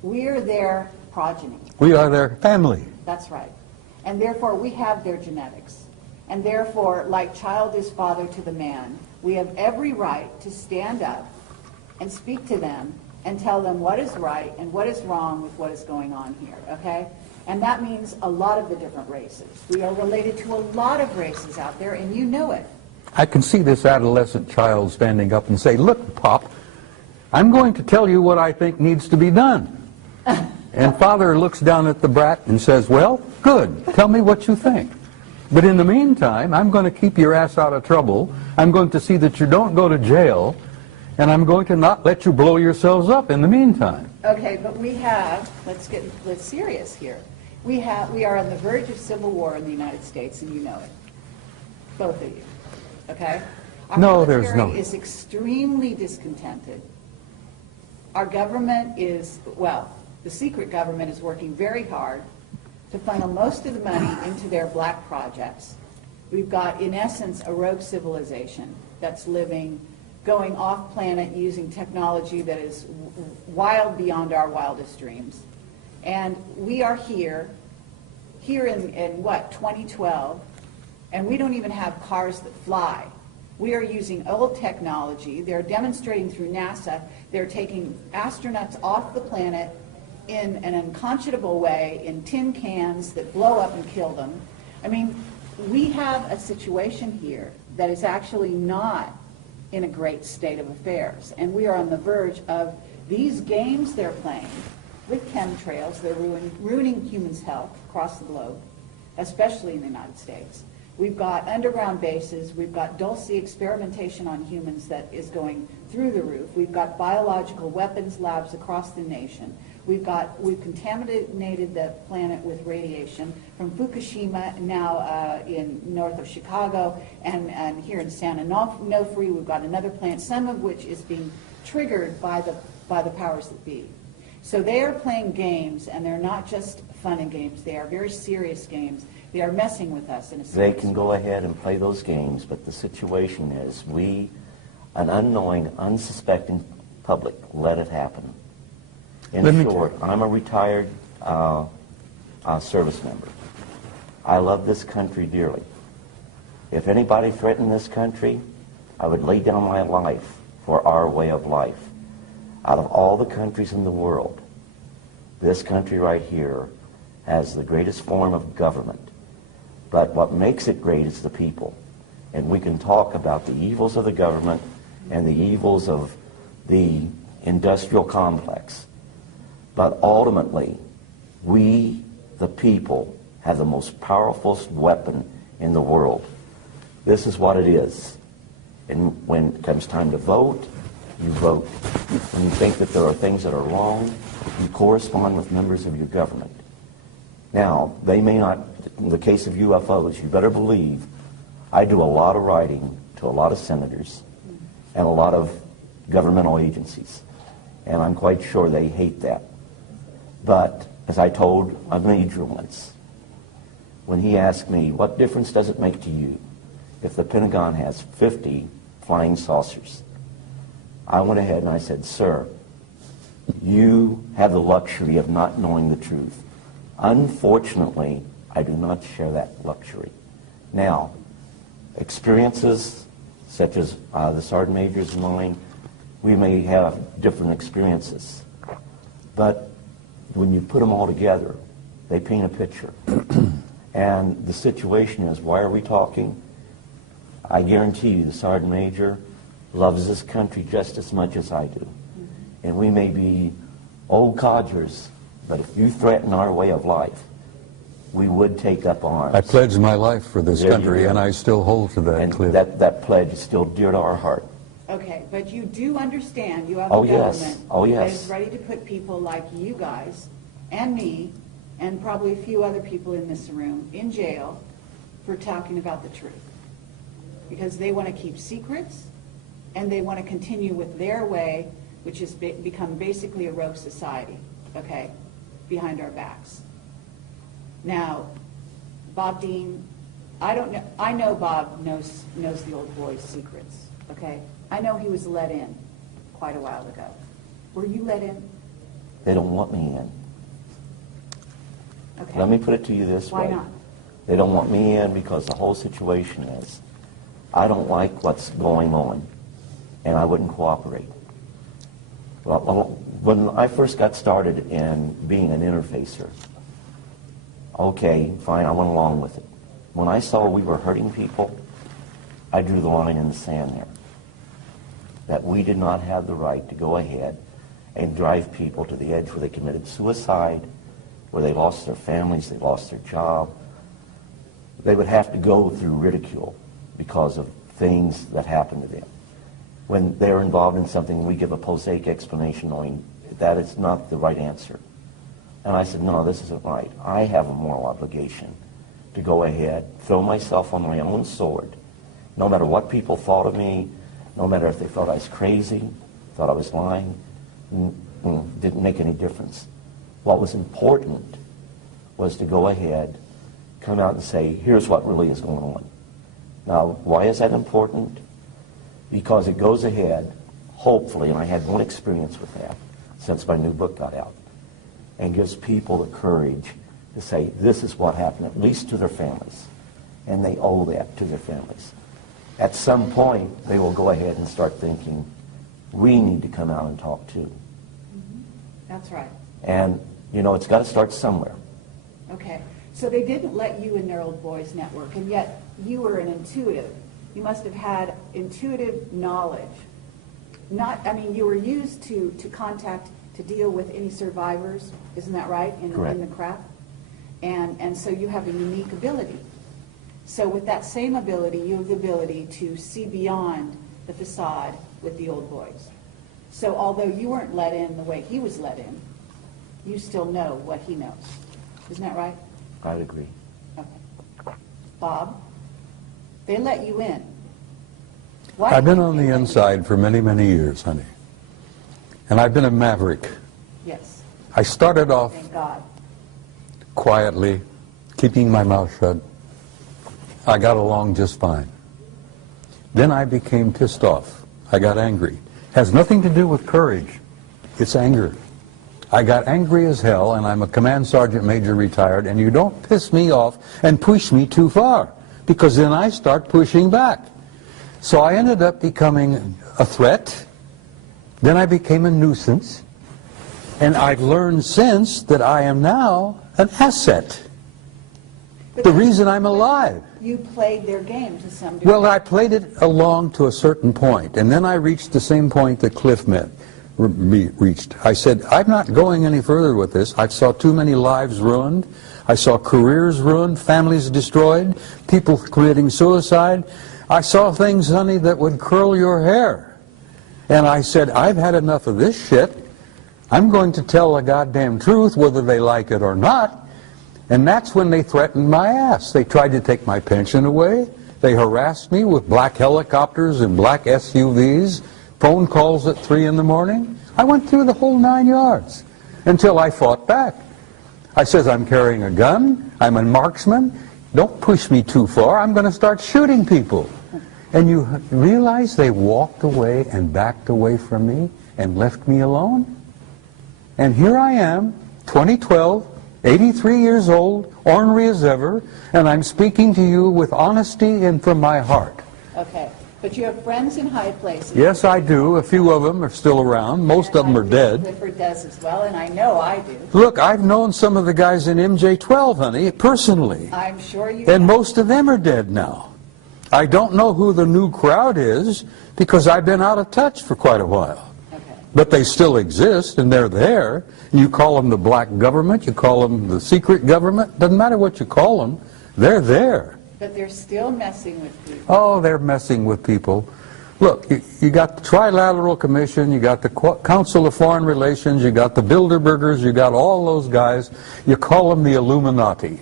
we're their progeny. We are their family. That's right. And therefore, we have their genetics. And therefore, like child is father to the man, we have every right to stand up and speak to them and tell them what is right and what is wrong with what is going on here, okay? And that means a lot of the different races. We are related to a lot of races out there, and you know it. I can see this adolescent child standing up and say, look, Pop, I'm going to tell you what I think needs to be done. And father looks down at the brat and says, well, good, tell me what you think. But in the meantime, I'm going to keep your ass out of trouble. I'm going to see that you don't go to jail. And I'm going to not let you blow yourselves up in the meantime. Okay, but we have, let's serious here. We are on the verge of civil war in the United States, and you know it. Both of you. Okay? No, there's no. Our military is extremely discontented. Our government is, well, the secret government is working very hard to funnel most of the money into their black projects. We've got, in essence, a rogue civilization that's going off-planet using technology that is wild beyond our wildest dreams. And we are here in what, 2012, and we don't even have cars that fly. We are using old technology. They're demonstrating through NASA. They're taking astronauts off the planet in an unconscionable way, in tin cans that blow up and kill them. I mean, we have a situation here that is actually not in a great state of affairs. And we are on the verge of these games they're playing with chemtrails. They're ruining humans' health across the globe, especially in the United States. We've got underground bases. We've got dulce experimentation on humans that is going through the roof. We've got biological weapons labs across the nation. We've contaminated the planet with radiation from Fukushima, now in north of Chicago, and here in San Onofre. We've got another plant, some of which is being triggered by the powers that be. So they are playing games, and they're not just fun and games. They are very serious games. They are messing with us in a They can go ahead and play those games, but the situation is we, an unknowing, unsuspecting public, let it happen. In short, I'm a retired service member. I love this country dearly. If anybody threatened this country, I would lay down my life for our way of life. Out of all the countries in the world, this country right here has the greatest form of government. But what makes it great is the people. And we can talk about the evils of the government and the evils of the industrial complex. But ultimately, we, the people, have the most powerful weapon in the world. This is what it is. And when it comes time to vote, you vote. When you think that there are things that are wrong, you correspond with members of your government. Now, they may not, in the case of UFOs, you better believe I do a lot of writing to a lot of senators and a lot of governmental agencies. And I'm quite sure they hate that. But, as I told a major once, when he asked me, what difference does it make to you if the Pentagon has 50 flying saucers? I went ahead and I said, sir, you have the luxury of not knowing the truth. Unfortunately, I do not share that luxury. Now, experiences such as the Sergeant Major's and mine, we may have different experiences. But when you put them all together, they paint a picture. And the situation is, why are we talking? I guarantee you the Sergeant Major loves this country just as much as I do. And we may be old codgers, but if you threaten our way of life, we would take up arms. I pledged my life for this There you country, go. and I still hold to that, And Cliff. that pledge is still dear to our heart. Okay, but you do understand you have Oh, a yes. government Oh, that yes. is ready to put people like you guys and me and probably a few other people in this room in jail for talking about the truth. Because they want to keep secrets and they want to continue with their way, which has become basically a rogue society, okay, behind our backs. Now, Bob Dean, I know Bob knows the old boy's secrets, okay? I know he was let in quite a while ago. Were you let in? They don't want me in. Okay. Let me put it to you this way. Why not? They don't want me in because the whole situation is, I don't like what's going on, and I wouldn't cooperate. Well, when I first got started in being an interfacer, okay, fine, I went along with it. When I saw we were hurting people, I drew the line in the sand there. That we did not have the right to go ahead and drive people to the edge where they committed suicide, where they lost their families, they lost their job. They would have to go through ridicule because of things that happened to them. When they're involved in something, we give a prosaic explanation knowing that it's not the right answer. And I said, no, this isn't right. I have a moral obligation to go ahead, throw myself on my own sword, no matter what people thought of me, no matter if they thought I was crazy, thought I was lying, didn't make any difference. What was important was to go ahead, come out and say, here's what really is going on. Now, why is that important? Because it goes ahead, hopefully, and I had one experience with that since my new book got out, and gives people the courage to say, this is what happened, at least to their families. And they owe that to their families. At some point, they will go ahead and start thinking, we need to come out and talk too. Mm-hmm. That's right. And, you know, it's got to start somewhere. Okay. So they didn't let you in their old boys network, and yet you were an intuitive. You must have had intuitive knowledge. You were used to contact, to deal with any survivors, isn't that right, in the craft? And so you have a unique ability. So with that same ability, you have the ability to see beyond the facade with the old boys. So although you weren't let in the way he was let in, you still know what he knows. Isn't that right? I'd agree. Okay. Bob, they let you in. Why I've been did on they the let you inside for many, many years, honey. And I've been a maverick. in? Yes. I started off Thank God. quietly, keeping my mouth shut. I got along just fine. Then I became pissed off. I got angry. Has nothing to do with courage. It's anger. I got angry as hell, and I'm a command sergeant major retired, and you don't piss me off and push me too far, because then I start pushing back. So I ended up becoming a threat. Then I became a nuisance. And I've learned since that I am now an asset. The reason I'm alive. You played their game to some degree. Well, I played it along to a certain point, and then I reached the same point that Cliff reached. I said, I'm not going any further with this. I saw too many lives ruined. I saw careers ruined, families destroyed, people committing suicide. I saw things, honey, that would curl your hair. And I said, I've had enough of this shit. I'm going to tell the goddamn truth, whether they like it or not. And that's when they threatened my ass. They tried to take my pension away. They harassed me with black helicopters and black SUVs, phone calls at 3 in the morning. I went through the whole 9 yards until I fought back. I says, I'm carrying a gun, I'm a marksman, don't push me too far, I'm going to start shooting people. And you realize they walked away and backed away from me and left me alone? And here I am, 2012, 83 years old, ornery as ever, and I'm speaking to you with honesty and from my heart. Okay. But you have friends in high places. Yes, I do. A few of them are still around. Most of them are dead. Clifford does as well, and I know I do. Look, I've known some of the guys in MJ-12, honey, personally. I'm sure you And have. most of them are dead now. I don't know who the new crowd is because I've been out of touch for quite a while. Okay. But they still exist, and they're there. You call them the black government, you call them the secret government, doesn't matter what you call them, they're there. But they're still messing with people. Oh, they're messing with people. Look, you got the Trilateral Commission, you got the Council of Foreign Relations, you got the Bilderbergers, you got all those guys. You call them the Illuminati.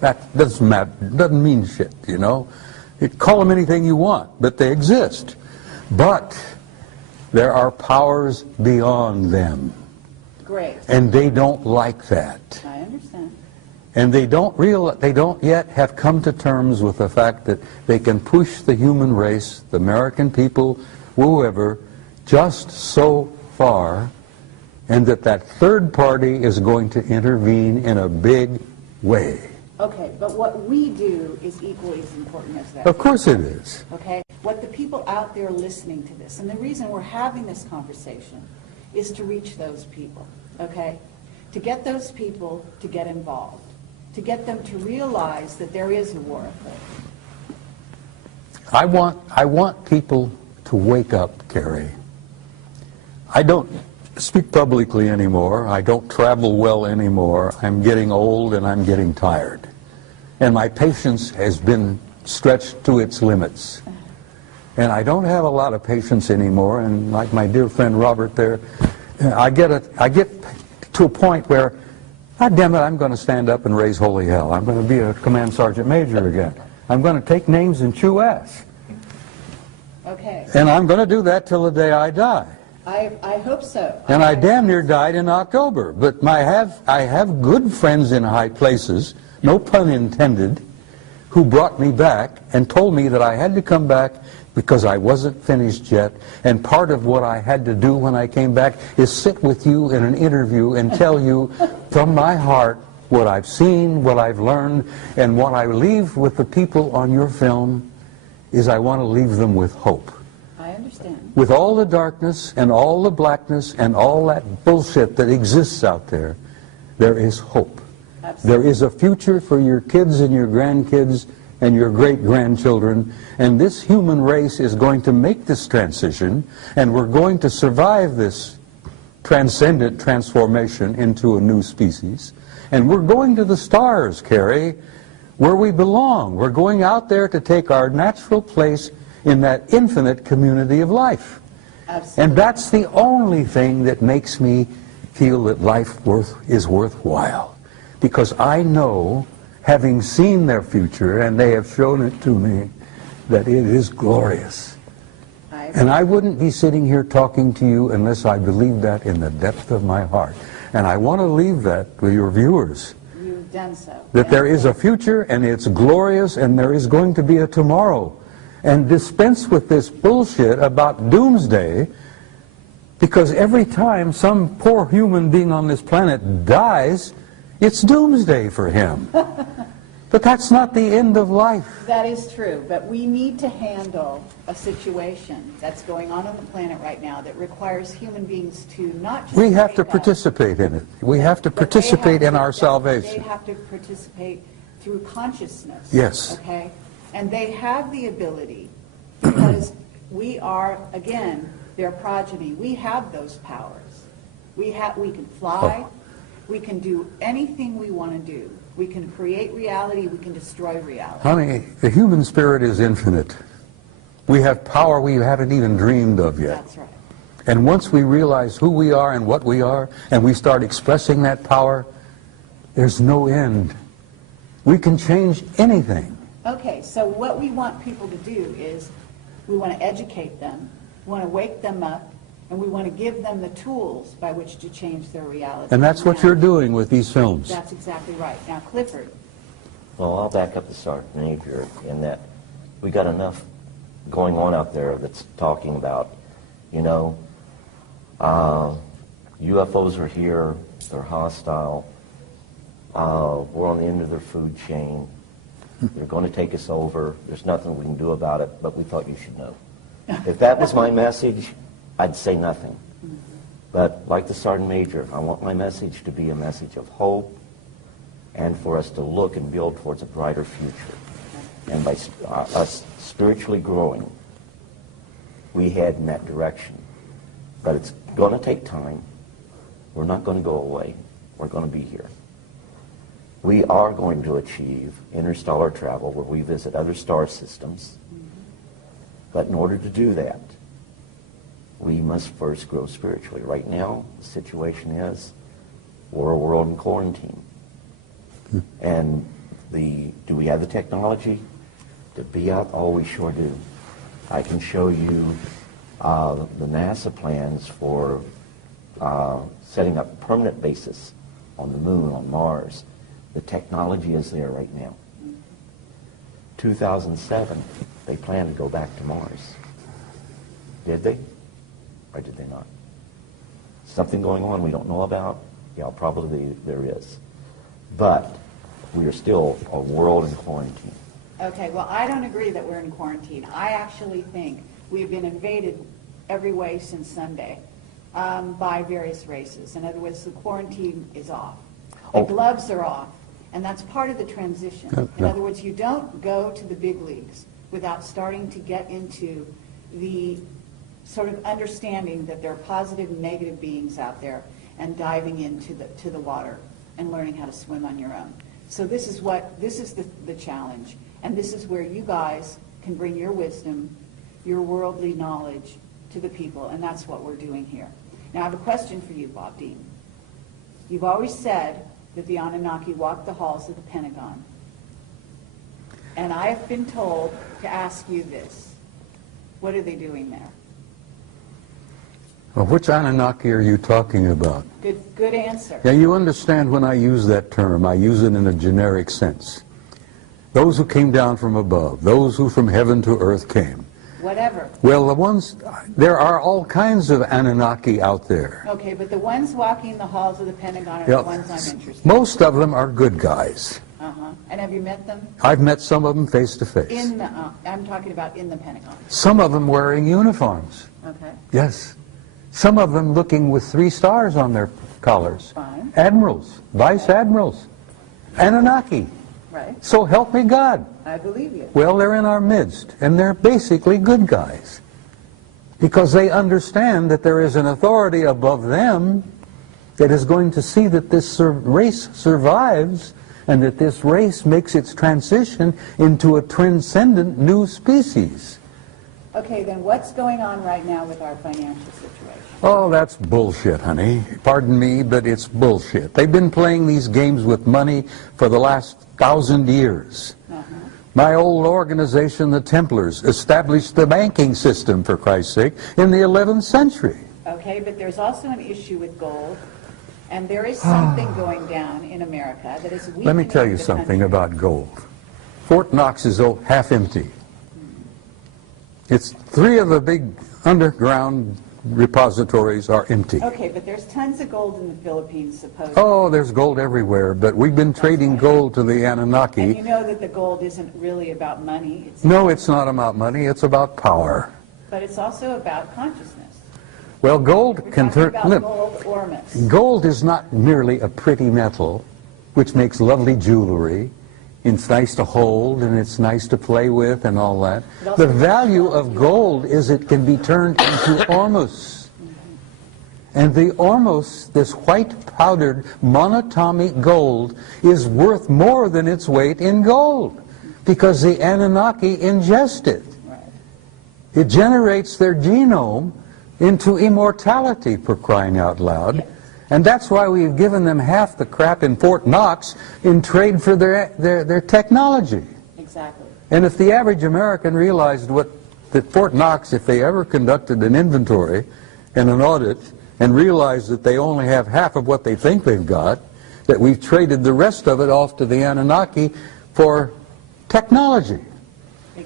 That doesn't matter, doesn't mean shit, you know. You call them anything you want, but they exist. But there are powers beyond them. Great. And they don't like that. I understand. And they don't yet have come to terms with the fact that they can push the human race, the American people, whoever, just so far, and that third party is going to intervene in a big way. Okay, but what we do is equally as important as that. Of course it is. Okay? What the people out there listening to this, and the reason we're having this conversation is to reach those people, okay? To get those people to get involved, to get them to realize that there is a war afoot. I want people to wake up, Carrie. I don't speak publicly anymore. I don't travel well anymore. I'm getting old and I'm getting tired. And my patience has been stretched to its limits. And I don't have a lot of patience anymore. And like my dear friend Robert there, I get to a point where, God damn it, I'm going to stand up and raise holy hell. I'm going to be a command sergeant major again. I'm going to take names and chew ass. Okay. And I'm going to do that till the day I die. I hope so. And I damn near died in October. But I have good friends in high places, no pun intended, who brought me back and told me that I had to come back because I wasn't finished yet. And part of what I had to do when I came back is sit with you in an interview and tell you from my heart what I've seen, what I've learned, and what I leave with the people on your film is I want to leave them with hope. I understand. With all the darkness and all the blackness and all that bullshit that exists out there, there is hope. Absolutely. There is a future for your kids and your grandkids and your great-grandchildren, and this human race is going to make this transition, and we're going to survive this transcendent transformation into a new species, and we're going to the stars, Carrie, where we belong. We're going out there to take our natural place in that infinite community of life. Absolutely. And that's the only thing that makes me feel that life is worthwhile. Because I know, having seen their future, and they have shown it to me, that it is glorious. And I wouldn't be sitting here talking to you unless I believed that in the depth of my heart. And I want to leave that with your viewers. You've done so. That there is a future, and it's glorious, and there is going to be a tomorrow. And dispense with this bullshit about doomsday, because every time some poor human being on this planet dies, it's doomsday for him. But that's not the end of life. That is true, but we need to handle a situation that's going on the planet right now that requires human beings to not just... We have to wake up, participate in it. We have to but they participate have in to- our salvation. They have to participate through consciousness. Yes. Okay? And they have the ability, because we are, again, their progeny. We have those powers. We can fly. We can do anything we want to do. We can create reality. We can destroy reality. Honey, the human spirit is infinite. We have power we haven't even dreamed of yet. That's right. And once we realize who we are and what we are, and we start expressing that power, there's no end. We can change anything. Okay, so what we want people to do is we want to educate them, we want to wake them up, and we want to give them the tools by which to change their reality. And that's what you're doing with these films. That's exactly right. Now, Clifford. Well, I'll back up the Sergeant Major in that we got enough going on out there that's talking about, you know, UFOs are here, they're hostile, we're on the end of their food chain, they're going to take us over, there's nothing we can do about it, but we thought you should know. If that was my message, I'd say nothing. But like the Sergeant Major, I want my message to be a message of hope and for us to look and build towards a brighter future. And by us spiritually growing, we head in that direction. But it's going to take time. We're not going to go away. We're going to be here. We are going to achieve interstellar travel where we visit other star systems. But in order to do that, we must first grow spiritually. Right now, the situation is we're a world in quarantine. And do we have the technology to be out? Oh, we sure do. I can show you the NASA plans for setting up permanent bases on the moon, on Mars. The technology is there right now. 2007, they planned to go back to Mars. Did they? Or did they not? Something going on we don't know about? Yeah, probably there is. But we are still a world in quarantine. Okay, well, I don't agree that we're in quarantine. I actually think we've been invaded every way since Sunday by various races. In other words, the quarantine is off. The gloves are off, and that's part of the transition. In other words, you don't go to the big leagues without starting to get into the sort of understanding that there are positive and negative beings out there and diving into the water and learning how to swim on your own. So this is the challenge. And this is where you guys can bring your wisdom, your worldly knowledge to the people, and that's what we're doing here. Now, I have a question for you, Bob Dean. You've always said that the Anunnaki walked the halls of the Pentagon. And I have been told to ask you this. What are they doing there? Well, which Anunnaki are you talking about? Good answer. Yeah, you understand when I use that term, I use it in a generic sense. Those who came down from above, those who from heaven to earth came. Whatever. Well, there are all kinds of Anunnaki out there. Okay, but the ones walking the halls of the Pentagon are the ones I'm interested in. Most of them are good guys. Uh-huh. And have you met them? I've met some of them face to face. I'm talking about in the Pentagon. Some of them wearing uniforms. Okay. Yes. Some of them looking with 3 stars on their collars. Fine. Admirals, vice admirals, Anunnaki. Right. So help me God. I believe you. Well, they're in our midst, and they're basically good guys. Because they understand that there is an authority above them that is going to see that this race survives and that this race makes its transition into a transcendent new species. Okay, then what's going on right now with our financial situation? Oh, that's bullshit, honey. Pardon me, but it's bullshit. They've been playing these games with money for the last 1,000 years. My old organization, the Templars, established the banking system, for Christ's sake, in the 11th century. Okay, but there's also an issue with gold, and there is something going down in America that is weakening. Let me tell you the something country. about gold. Fort Knox is half empty. It's 3 of the big underground repositories are empty. Okay, but there's tons of gold in the Philippines, supposedly. Oh, there's gold everywhere, but we've been trading gold to the Anunnaki. And you know that the gold isn't really about money. No, it's not about money, it's about power. But it's also about consciousness. Well, gold We're can talking turn... about gold or myths. Gold is not merely a pretty metal, which makes lovely jewelry. It's nice to hold, and it's nice to play with, and all that. The value of gold is it can be turned into ormus. And the ormus, this white powdered monatomic gold, is worth more than its weight in gold, because the Anunnaki ingest it. It generates their genome into immortality, for crying out loud. And that's why we've given them half the crap in Fort Knox in trade for their technology. Exactly. And if the average American realized that Fort Knox, if they ever conducted an inventory and an audit and realized that they only have half of what they think they've got, that we've traded the rest of it off to the Anunnaki for technology.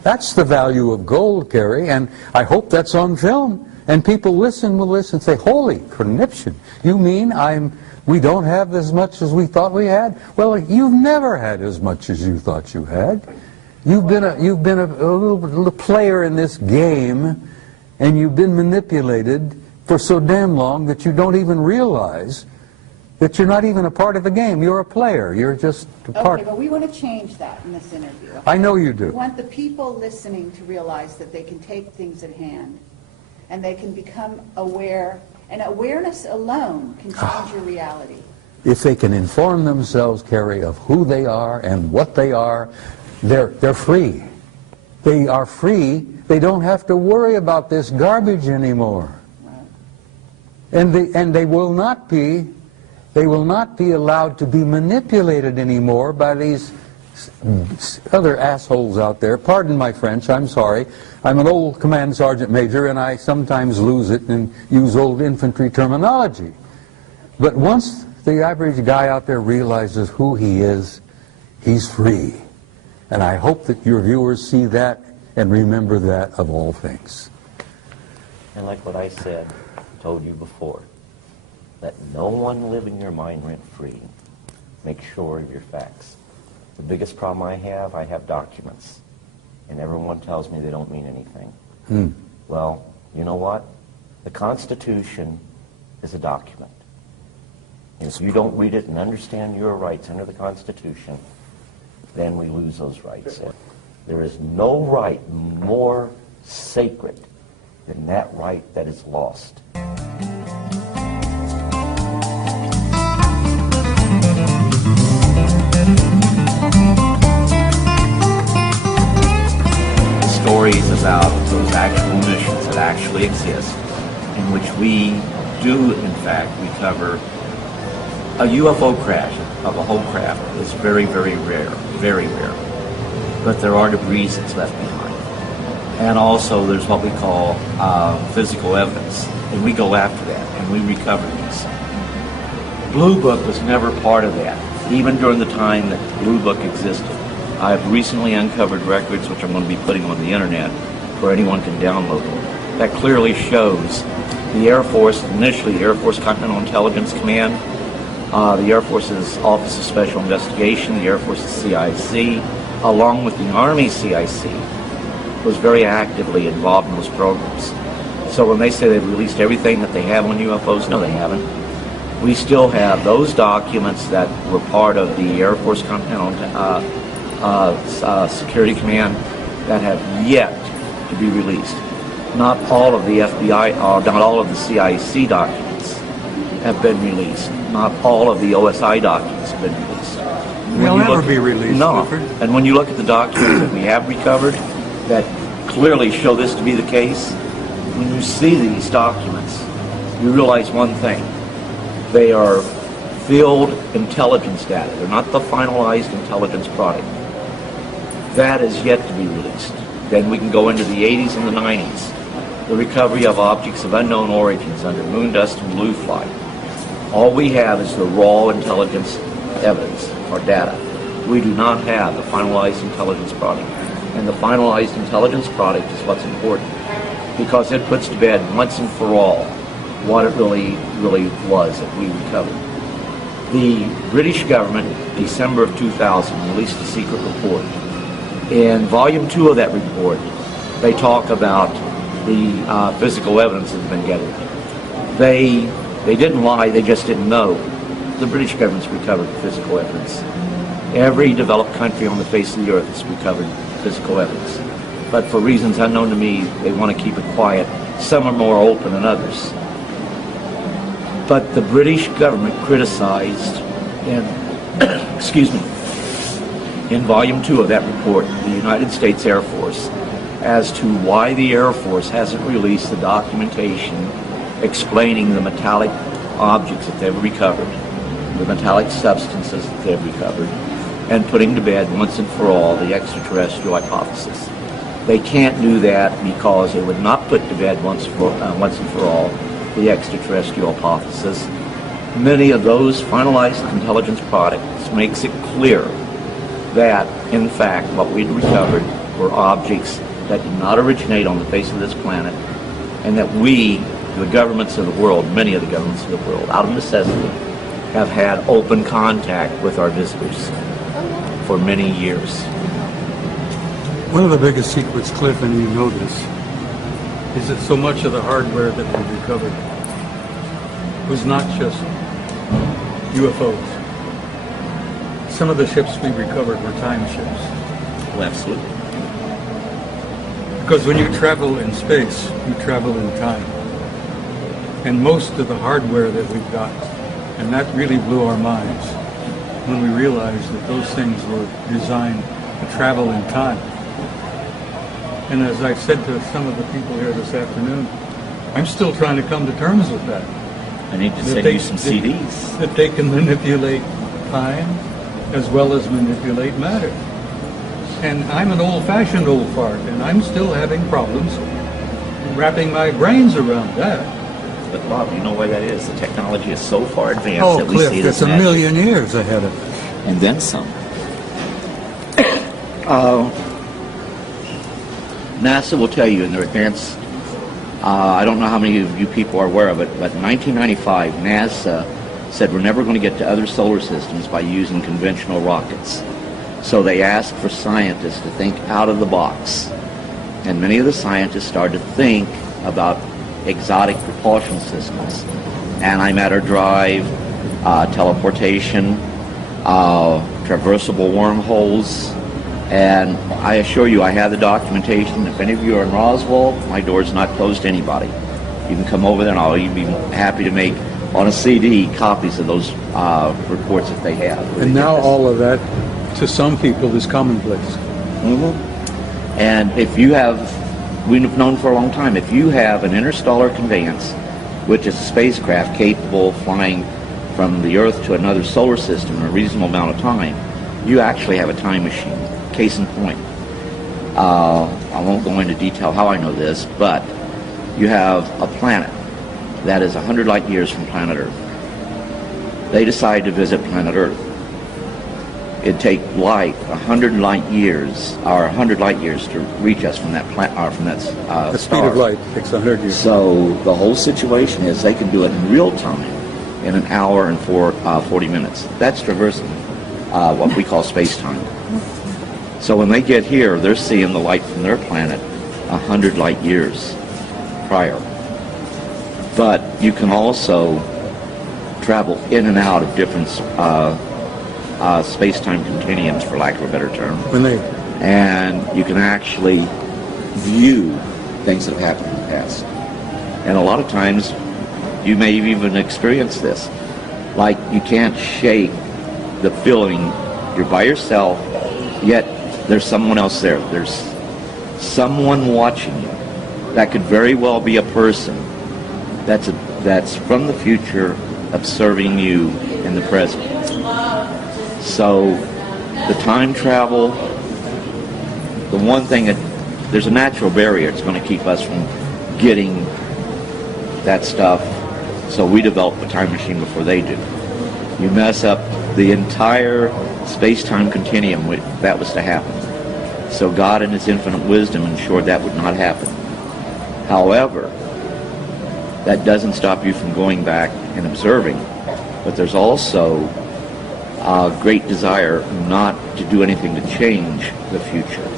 That's the value of gold, Carrie, and I hope that's on film. And people will listen and say, holy conniption, you mean we don't have as much as we thought we had? Well, you've never had as much as you thought you had. You've been a little player in this game, and you've been manipulated for so damn long that you don't even realize that you're not even a part of the game. You're a player. You're just a part. Okay, but we want to change that in this interview. Okay? I know you do. We want the people listening to realize that they can take things at hand, and they can become aware, and awareness alone can change your reality. If they can inform themselves, Carrie, of who they are and what they are, they're free. They are free. They don't have to worry about this garbage anymore. Right. And they will not be allowed to be manipulated anymore by these other assholes out there. Pardon my French, I'm sorry. I'm an old command sergeant major, and I sometimes lose it and use old infantry terminology. But once the average guy out there realizes who he is, he's free. And I hope that your viewers see that and remember that of all things. And like what I said, told you before, let no one live in your mind rent-free. Make sure of your facts. The biggest problem I have documents. And everyone tells me they don't mean anything. Well, you know what? The Constitution is a document. And if you don't read it and understand your rights under the Constitution, then we lose those rights. There is no right more sacred than that right that is lost. Stories about those actual missions that actually exist, in which we do, in fact, recover a UFO crash of a whole craft is very, very rare, very rare. But there are debris that's left behind. And also there's what we call physical evidence, and we go after that, and we recover these. Blue Book was never part of that, even during the time that Blue Book existed. I've recently uncovered records, which I'm going to be putting on the internet, where anyone can download them, that clearly shows the Air Force, initially the Air Force Continental Intelligence Command, the Air Force's Office of Special Investigation, the Air Force's CIC, along with the Army CIC, was very actively involved in those programs. So when they say they've released everything that they have on UFOs, no, they haven't. We still have those documents that were part of the Air Force Continental Security Command that have yet to be released. Not all of the FBI, not all of the CIC documents have been released. Not all of the OSI documents have been released. They'll never be released. No. Clifford. And when you look at the documents that we have recovered that clearly show this to be the case, when you see these documents, you realize one thing. They are field intelligence data. They're not the finalized intelligence product. That is yet to be released. Then we can go into the 80s and the 90s. The recovery of objects of unknown origins under moon dust and blue flight. All we have is the raw intelligence evidence or data. We do not have the finalized intelligence product. And the finalized intelligence product is what's important, because it puts to bed once and for all what it really was that we recovered. The British government, December of 2000, released a secret report. In volume 2 of that report, they talk about the physical evidence that's been gathered. They didn't lie, they just didn't know. The British government's recovered physical evidence. Every developed country on the face of the earth has recovered physical evidence. But for reasons unknown to me, they want to keep it quiet. Some are more open than others. But the British government criticized, excuse me, in Volume 2 of that report, the United States Air Force, as to why the Air Force hasn't released the documentation explaining the metallic objects that they've recovered, the metallic substances that they've recovered, and putting to bed once and for all the extraterrestrial hypothesis. They can't do that because it would not put to bed once and for all the extraterrestrial hypothesis. Many of those finalized intelligence products makes it clear that, in fact, what we'd recovered were objects that did not originate on the face of this planet, and that we, the governments of the world, many of the governments of the world, out of necessity, have had open contact with our visitors for many years. One of the biggest secrets, Cliff, and you know this, is that so much of the hardware that we recovered was not just UFOs. Some of the ships we recovered were time ships. Well, absolutely. Because when you travel in space, you travel in time. And most of the hardware that we've got, and that really blew our minds when we realized that those things were designed to travel in time. And as I've said to some of the people here this afternoon, I'm still trying to come to terms with that. I need to send you some CDs. That they can manipulate time as well as manipulate matter. And I'm an old-fashioned old fart, and I'm still having problems wrapping my brains around that. But Bob, you know why that is? The technology is so far advanced Oh, that we Cliff, see it as it's a magic. million years ahead of it. And then some. NASA will tell you in their advanced, I don't know how many of you people are aware of it, but in 1995, NASA said we're never going to get to other solar systems by using conventional rockets. So they asked for scientists to think out of the box. And many of the scientists started to think about exotic propulsion systems, antimatter drive, teleportation, traversable wormholes, and I assure you I have the documentation. If any of you are in Roswell, my door's not closed to anybody. You can come over there and I'll even be happy to make on a CD copies of those reports that they have. And now all of that, to some people, is commonplace. Mm-hmm. And if you have, we've known for a long time, if you have an interstellar conveyance, which is a spacecraft capable of flying from the Earth to another solar system in a reasonable amount of time, you actually have a time machine. Case in point. I won't go into detail how I know this, but you have a planet that is 100 light years from planet Earth. They decide to visit planet Earth. It'd take light 100 light years, or 100 light years to reach us from that The speed star. of light takes 100 years. So the whole situation is they can do it in real time in an hour and 40 minutes. That's traversing what we call space-time. So when they get here, they're seeing the light from their planet 100 light years prior. But you can also travel in and out of different space-time continuums, for lack of a better term. And you can actually view things that have happened in the past. And a lot of times, you may even experience this. Like, you can't shake the feeling you're by yourself, yet there's someone else there. There's someone watching you. That could very well be a person that's from the future observing you in the present. So the time travel, the one thing there's a natural barrier. It's going to keep us from getting that stuff. So we develop a time machine before they do. You mess up the entire space-time continuum if that was to happen. So God in His infinite wisdom ensured that would not happen. However, that doesn't stop you from going back and observing. But there's also a great desire not to do anything to change the future.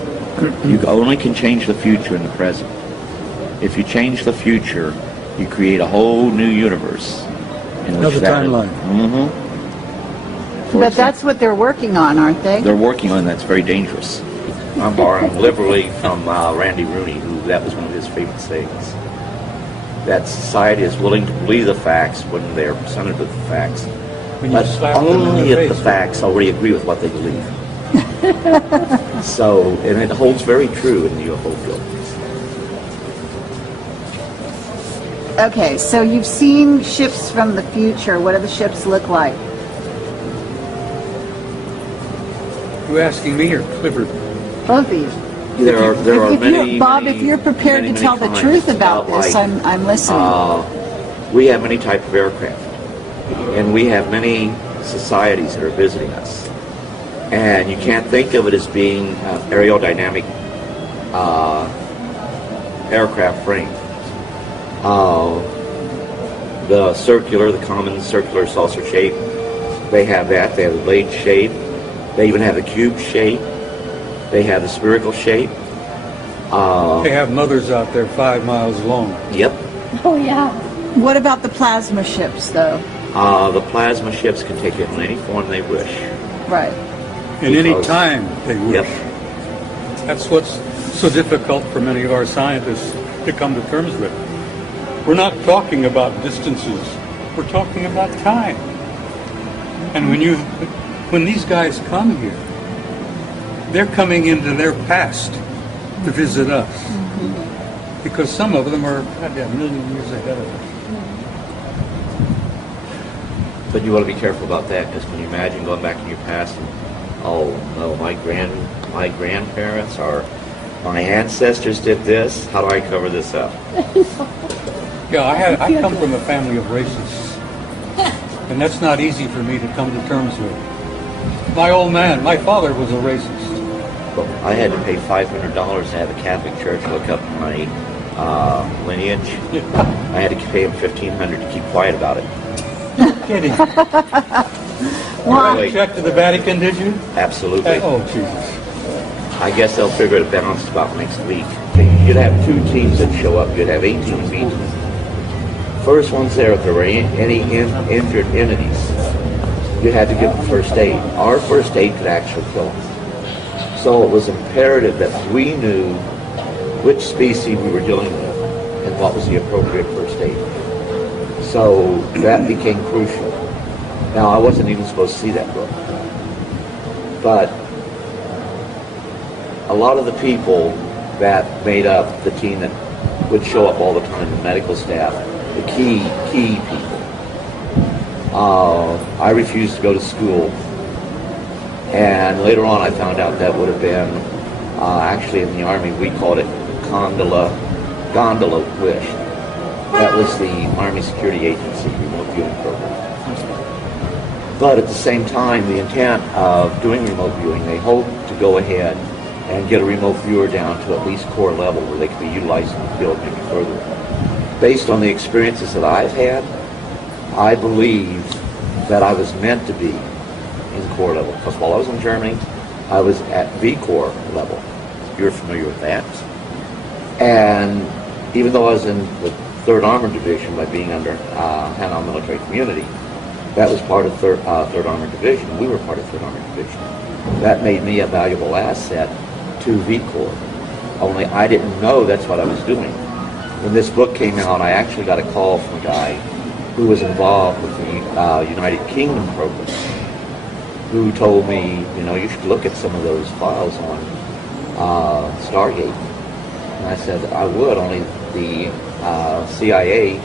You only can change the future in the present. If you change the future, you create a whole new universe. In which Another timeline. But that's what they're working on, aren't they? They're working on that's very dangerous. I'm borrowing liberally from Randy Rooney, who that was one of his favorite sayings. That society is willing to believe the facts when they're presented with the facts, When you but slap them in the only if the face. facts already agree with what they believe. So, and it holds very true in the UFO field. Okay, so you've seen ships from the future. What do the ships look like? You asking me or Clifford? Both of you. There are If many, Bob, many, if you're prepared many, to tell many the truth kinds about this, like, I'm listening. we have many types of aircraft, and we have many societies that are visiting us. And you can't think of it as being aerodynamic aircraft frame. The circular, the common circular saucer shape, they have that. They have the blade shape. They even have the cube shape. They have the spherical shape. They have mothers out there 5 miles long. Yep. Oh, yeah. What about the plasma ships, though? The plasma ships can take it in any form they wish. Right. And any Because- time they wish. Yep. That's what's so difficult for many of our scientists to come to terms with. We're not talking about distances. We're talking about time. And when these guys come here, they're coming into their past to visit us. Because some of them are a million years ahead of us. But you want to be careful about that, because can you imagine going back in your past and, oh no, my grandparents or my ancestors did this. How do I cover this up? Yeah, I come from a family of racists. And that's not easy for me to come to terms with. My old man, my father was a racist. Well, I had to pay $500 to have a Catholic church look up my lineage. I had to pay him $1,500 to keep quiet about it. Kidding. Well, You checked to the Vatican, did you? absolutely. Oh, Jesus. I guess they'll figure it balanced about next week. You'd have 2 teams that show up. You'd have 18 feet. First ones there, if there were any injured entities, you had to give them first aid. Our first aid could actually kill them. So it was imperative that we knew which species we were dealing with and what was the appropriate first aid. So that became crucial. Now, I wasn't even supposed to see that book. But a lot of the people that made up the team that would show up all the time, the medical staff, the key people, I refused to go to school. And later on I found out that would have been, actually in the Army, we called it gondola wish. That was the Army Security Agency remote viewing program. But at the same time, the intent of doing remote viewing, they hoped to go ahead and get a remote viewer down to at least core level where they could be utilized in the field maybe further. Based on the experiences that I've had, I believe that I was meant to be in core level. Because while I was in Germany, I was at V Corps level. You're familiar with that. And even though I was in the 3rd Armored Division by being under Hanau Military Community, that was part of 3rd Armored Division. We were part of 3rd Armored Division. That made me a valuable asset to V Corps. Only I didn't know that's what I was doing. When this book came out, I actually got a call from a guy who was involved with the United Kingdom program, who told me, you should look at some of those files on Stargate. And I said, I would, only the CIA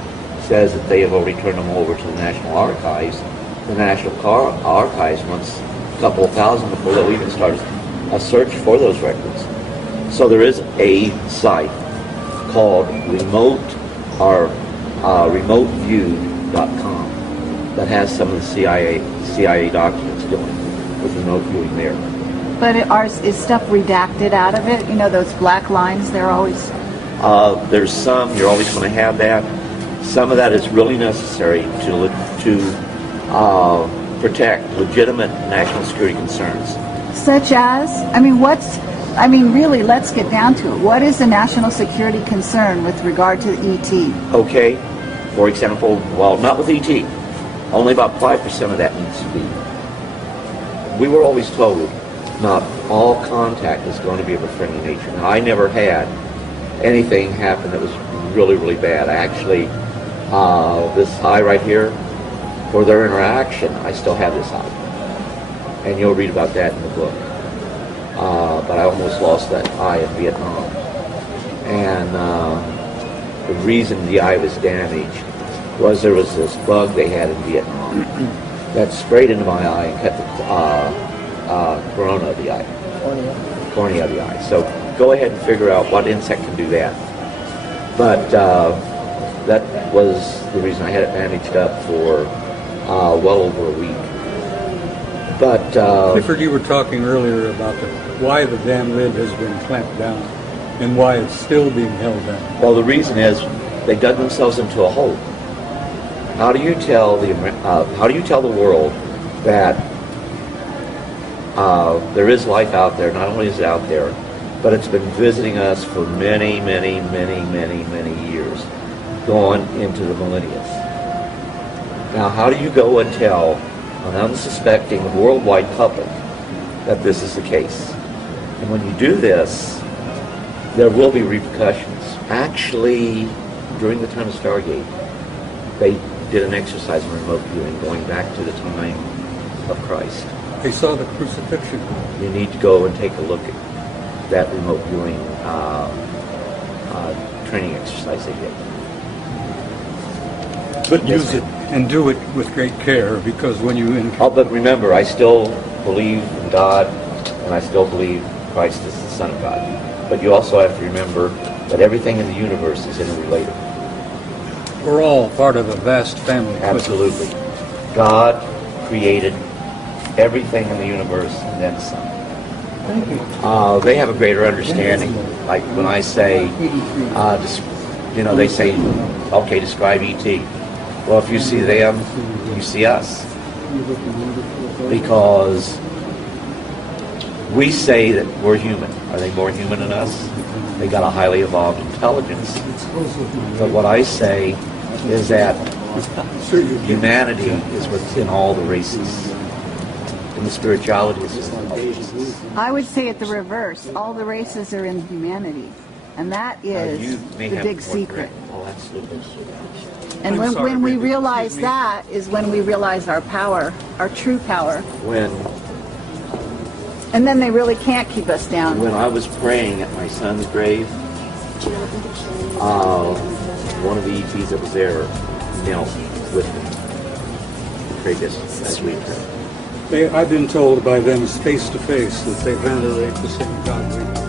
says that they have already turned them over to the National Archives. The National Archives wants a couple of thousand before they'll even start a search for those records. So there is a site called remoteviewed.com that has some of the CIA documents dealing with remote viewing there. But is stuff redacted out of it? Those black lines, they're always... There's some, you're always going to have that. Some of that is really necessary to protect legitimate national security concerns. Such as? Really, let's get down to it. What is a national security concern with regard to ET? Okay, for example, well, not with ET. Only about 5% of that needs to be we were always told not all contact is going to be of a friendly nature. Now, I never had anything happen that was really, really bad. I actually, this eye right here, for their interaction, I still have this eye. And you'll read about that in the book. But I almost lost that eye in Vietnam. And the reason the eye was damaged was there was this bug they had in Vietnam that sprayed into my eye and cut the corona of the eye. Cornea of the eye. So go ahead and figure out what insect can do that. But that was the reason I had it bandaged up for well over a week. But Clifford, you were talking earlier about why the dam lid has been clamped down and why it's still being held down. well, the reason is they dug themselves into a hole. How do you tell the world that there is life out there? Not only is it out there, but it's been visiting us for many, many, many, many, many years, going into the millennia. Now, how do you go and tell an unsuspecting worldwide public that this is the case? And when you do this, there will be repercussions. Actually, during the time of Stargate, they did an exercise in remote viewing going back to the time of Christ. They saw the crucifixion. You need to go and take a look at that remote viewing training exercise they did. But use it and do it with great care, because when you Oh, but remember, I still believe in God, and I still believe Christ is the Son of God. But you also have to remember that everything in the universe is interrelated. we're all part of a vast family. Absolutely. God created everything in the universe and then some. They have a greater understanding. Like when I say, they say, okay, describe E.T. Well, if you see them, you see us. Because we say that we're human. Are they more human than us? They got a highly evolved intelligence. But what I say is that humanity is within all the races. And the spirituality is within all the races. I would say it the reverse. All the races are in humanity. And that is You may the have big more secret. correct. Oh, absolutely. And I'm sorry, when we Brenda, realize excuse me. that is when we realize our power, our true power. When And then they really can't keep us down. I was praying at my son's grave, one of the ETs that was there knelt with me. Prayed this sweet prayer. I've been told by them face to face that they venerate the same God we do.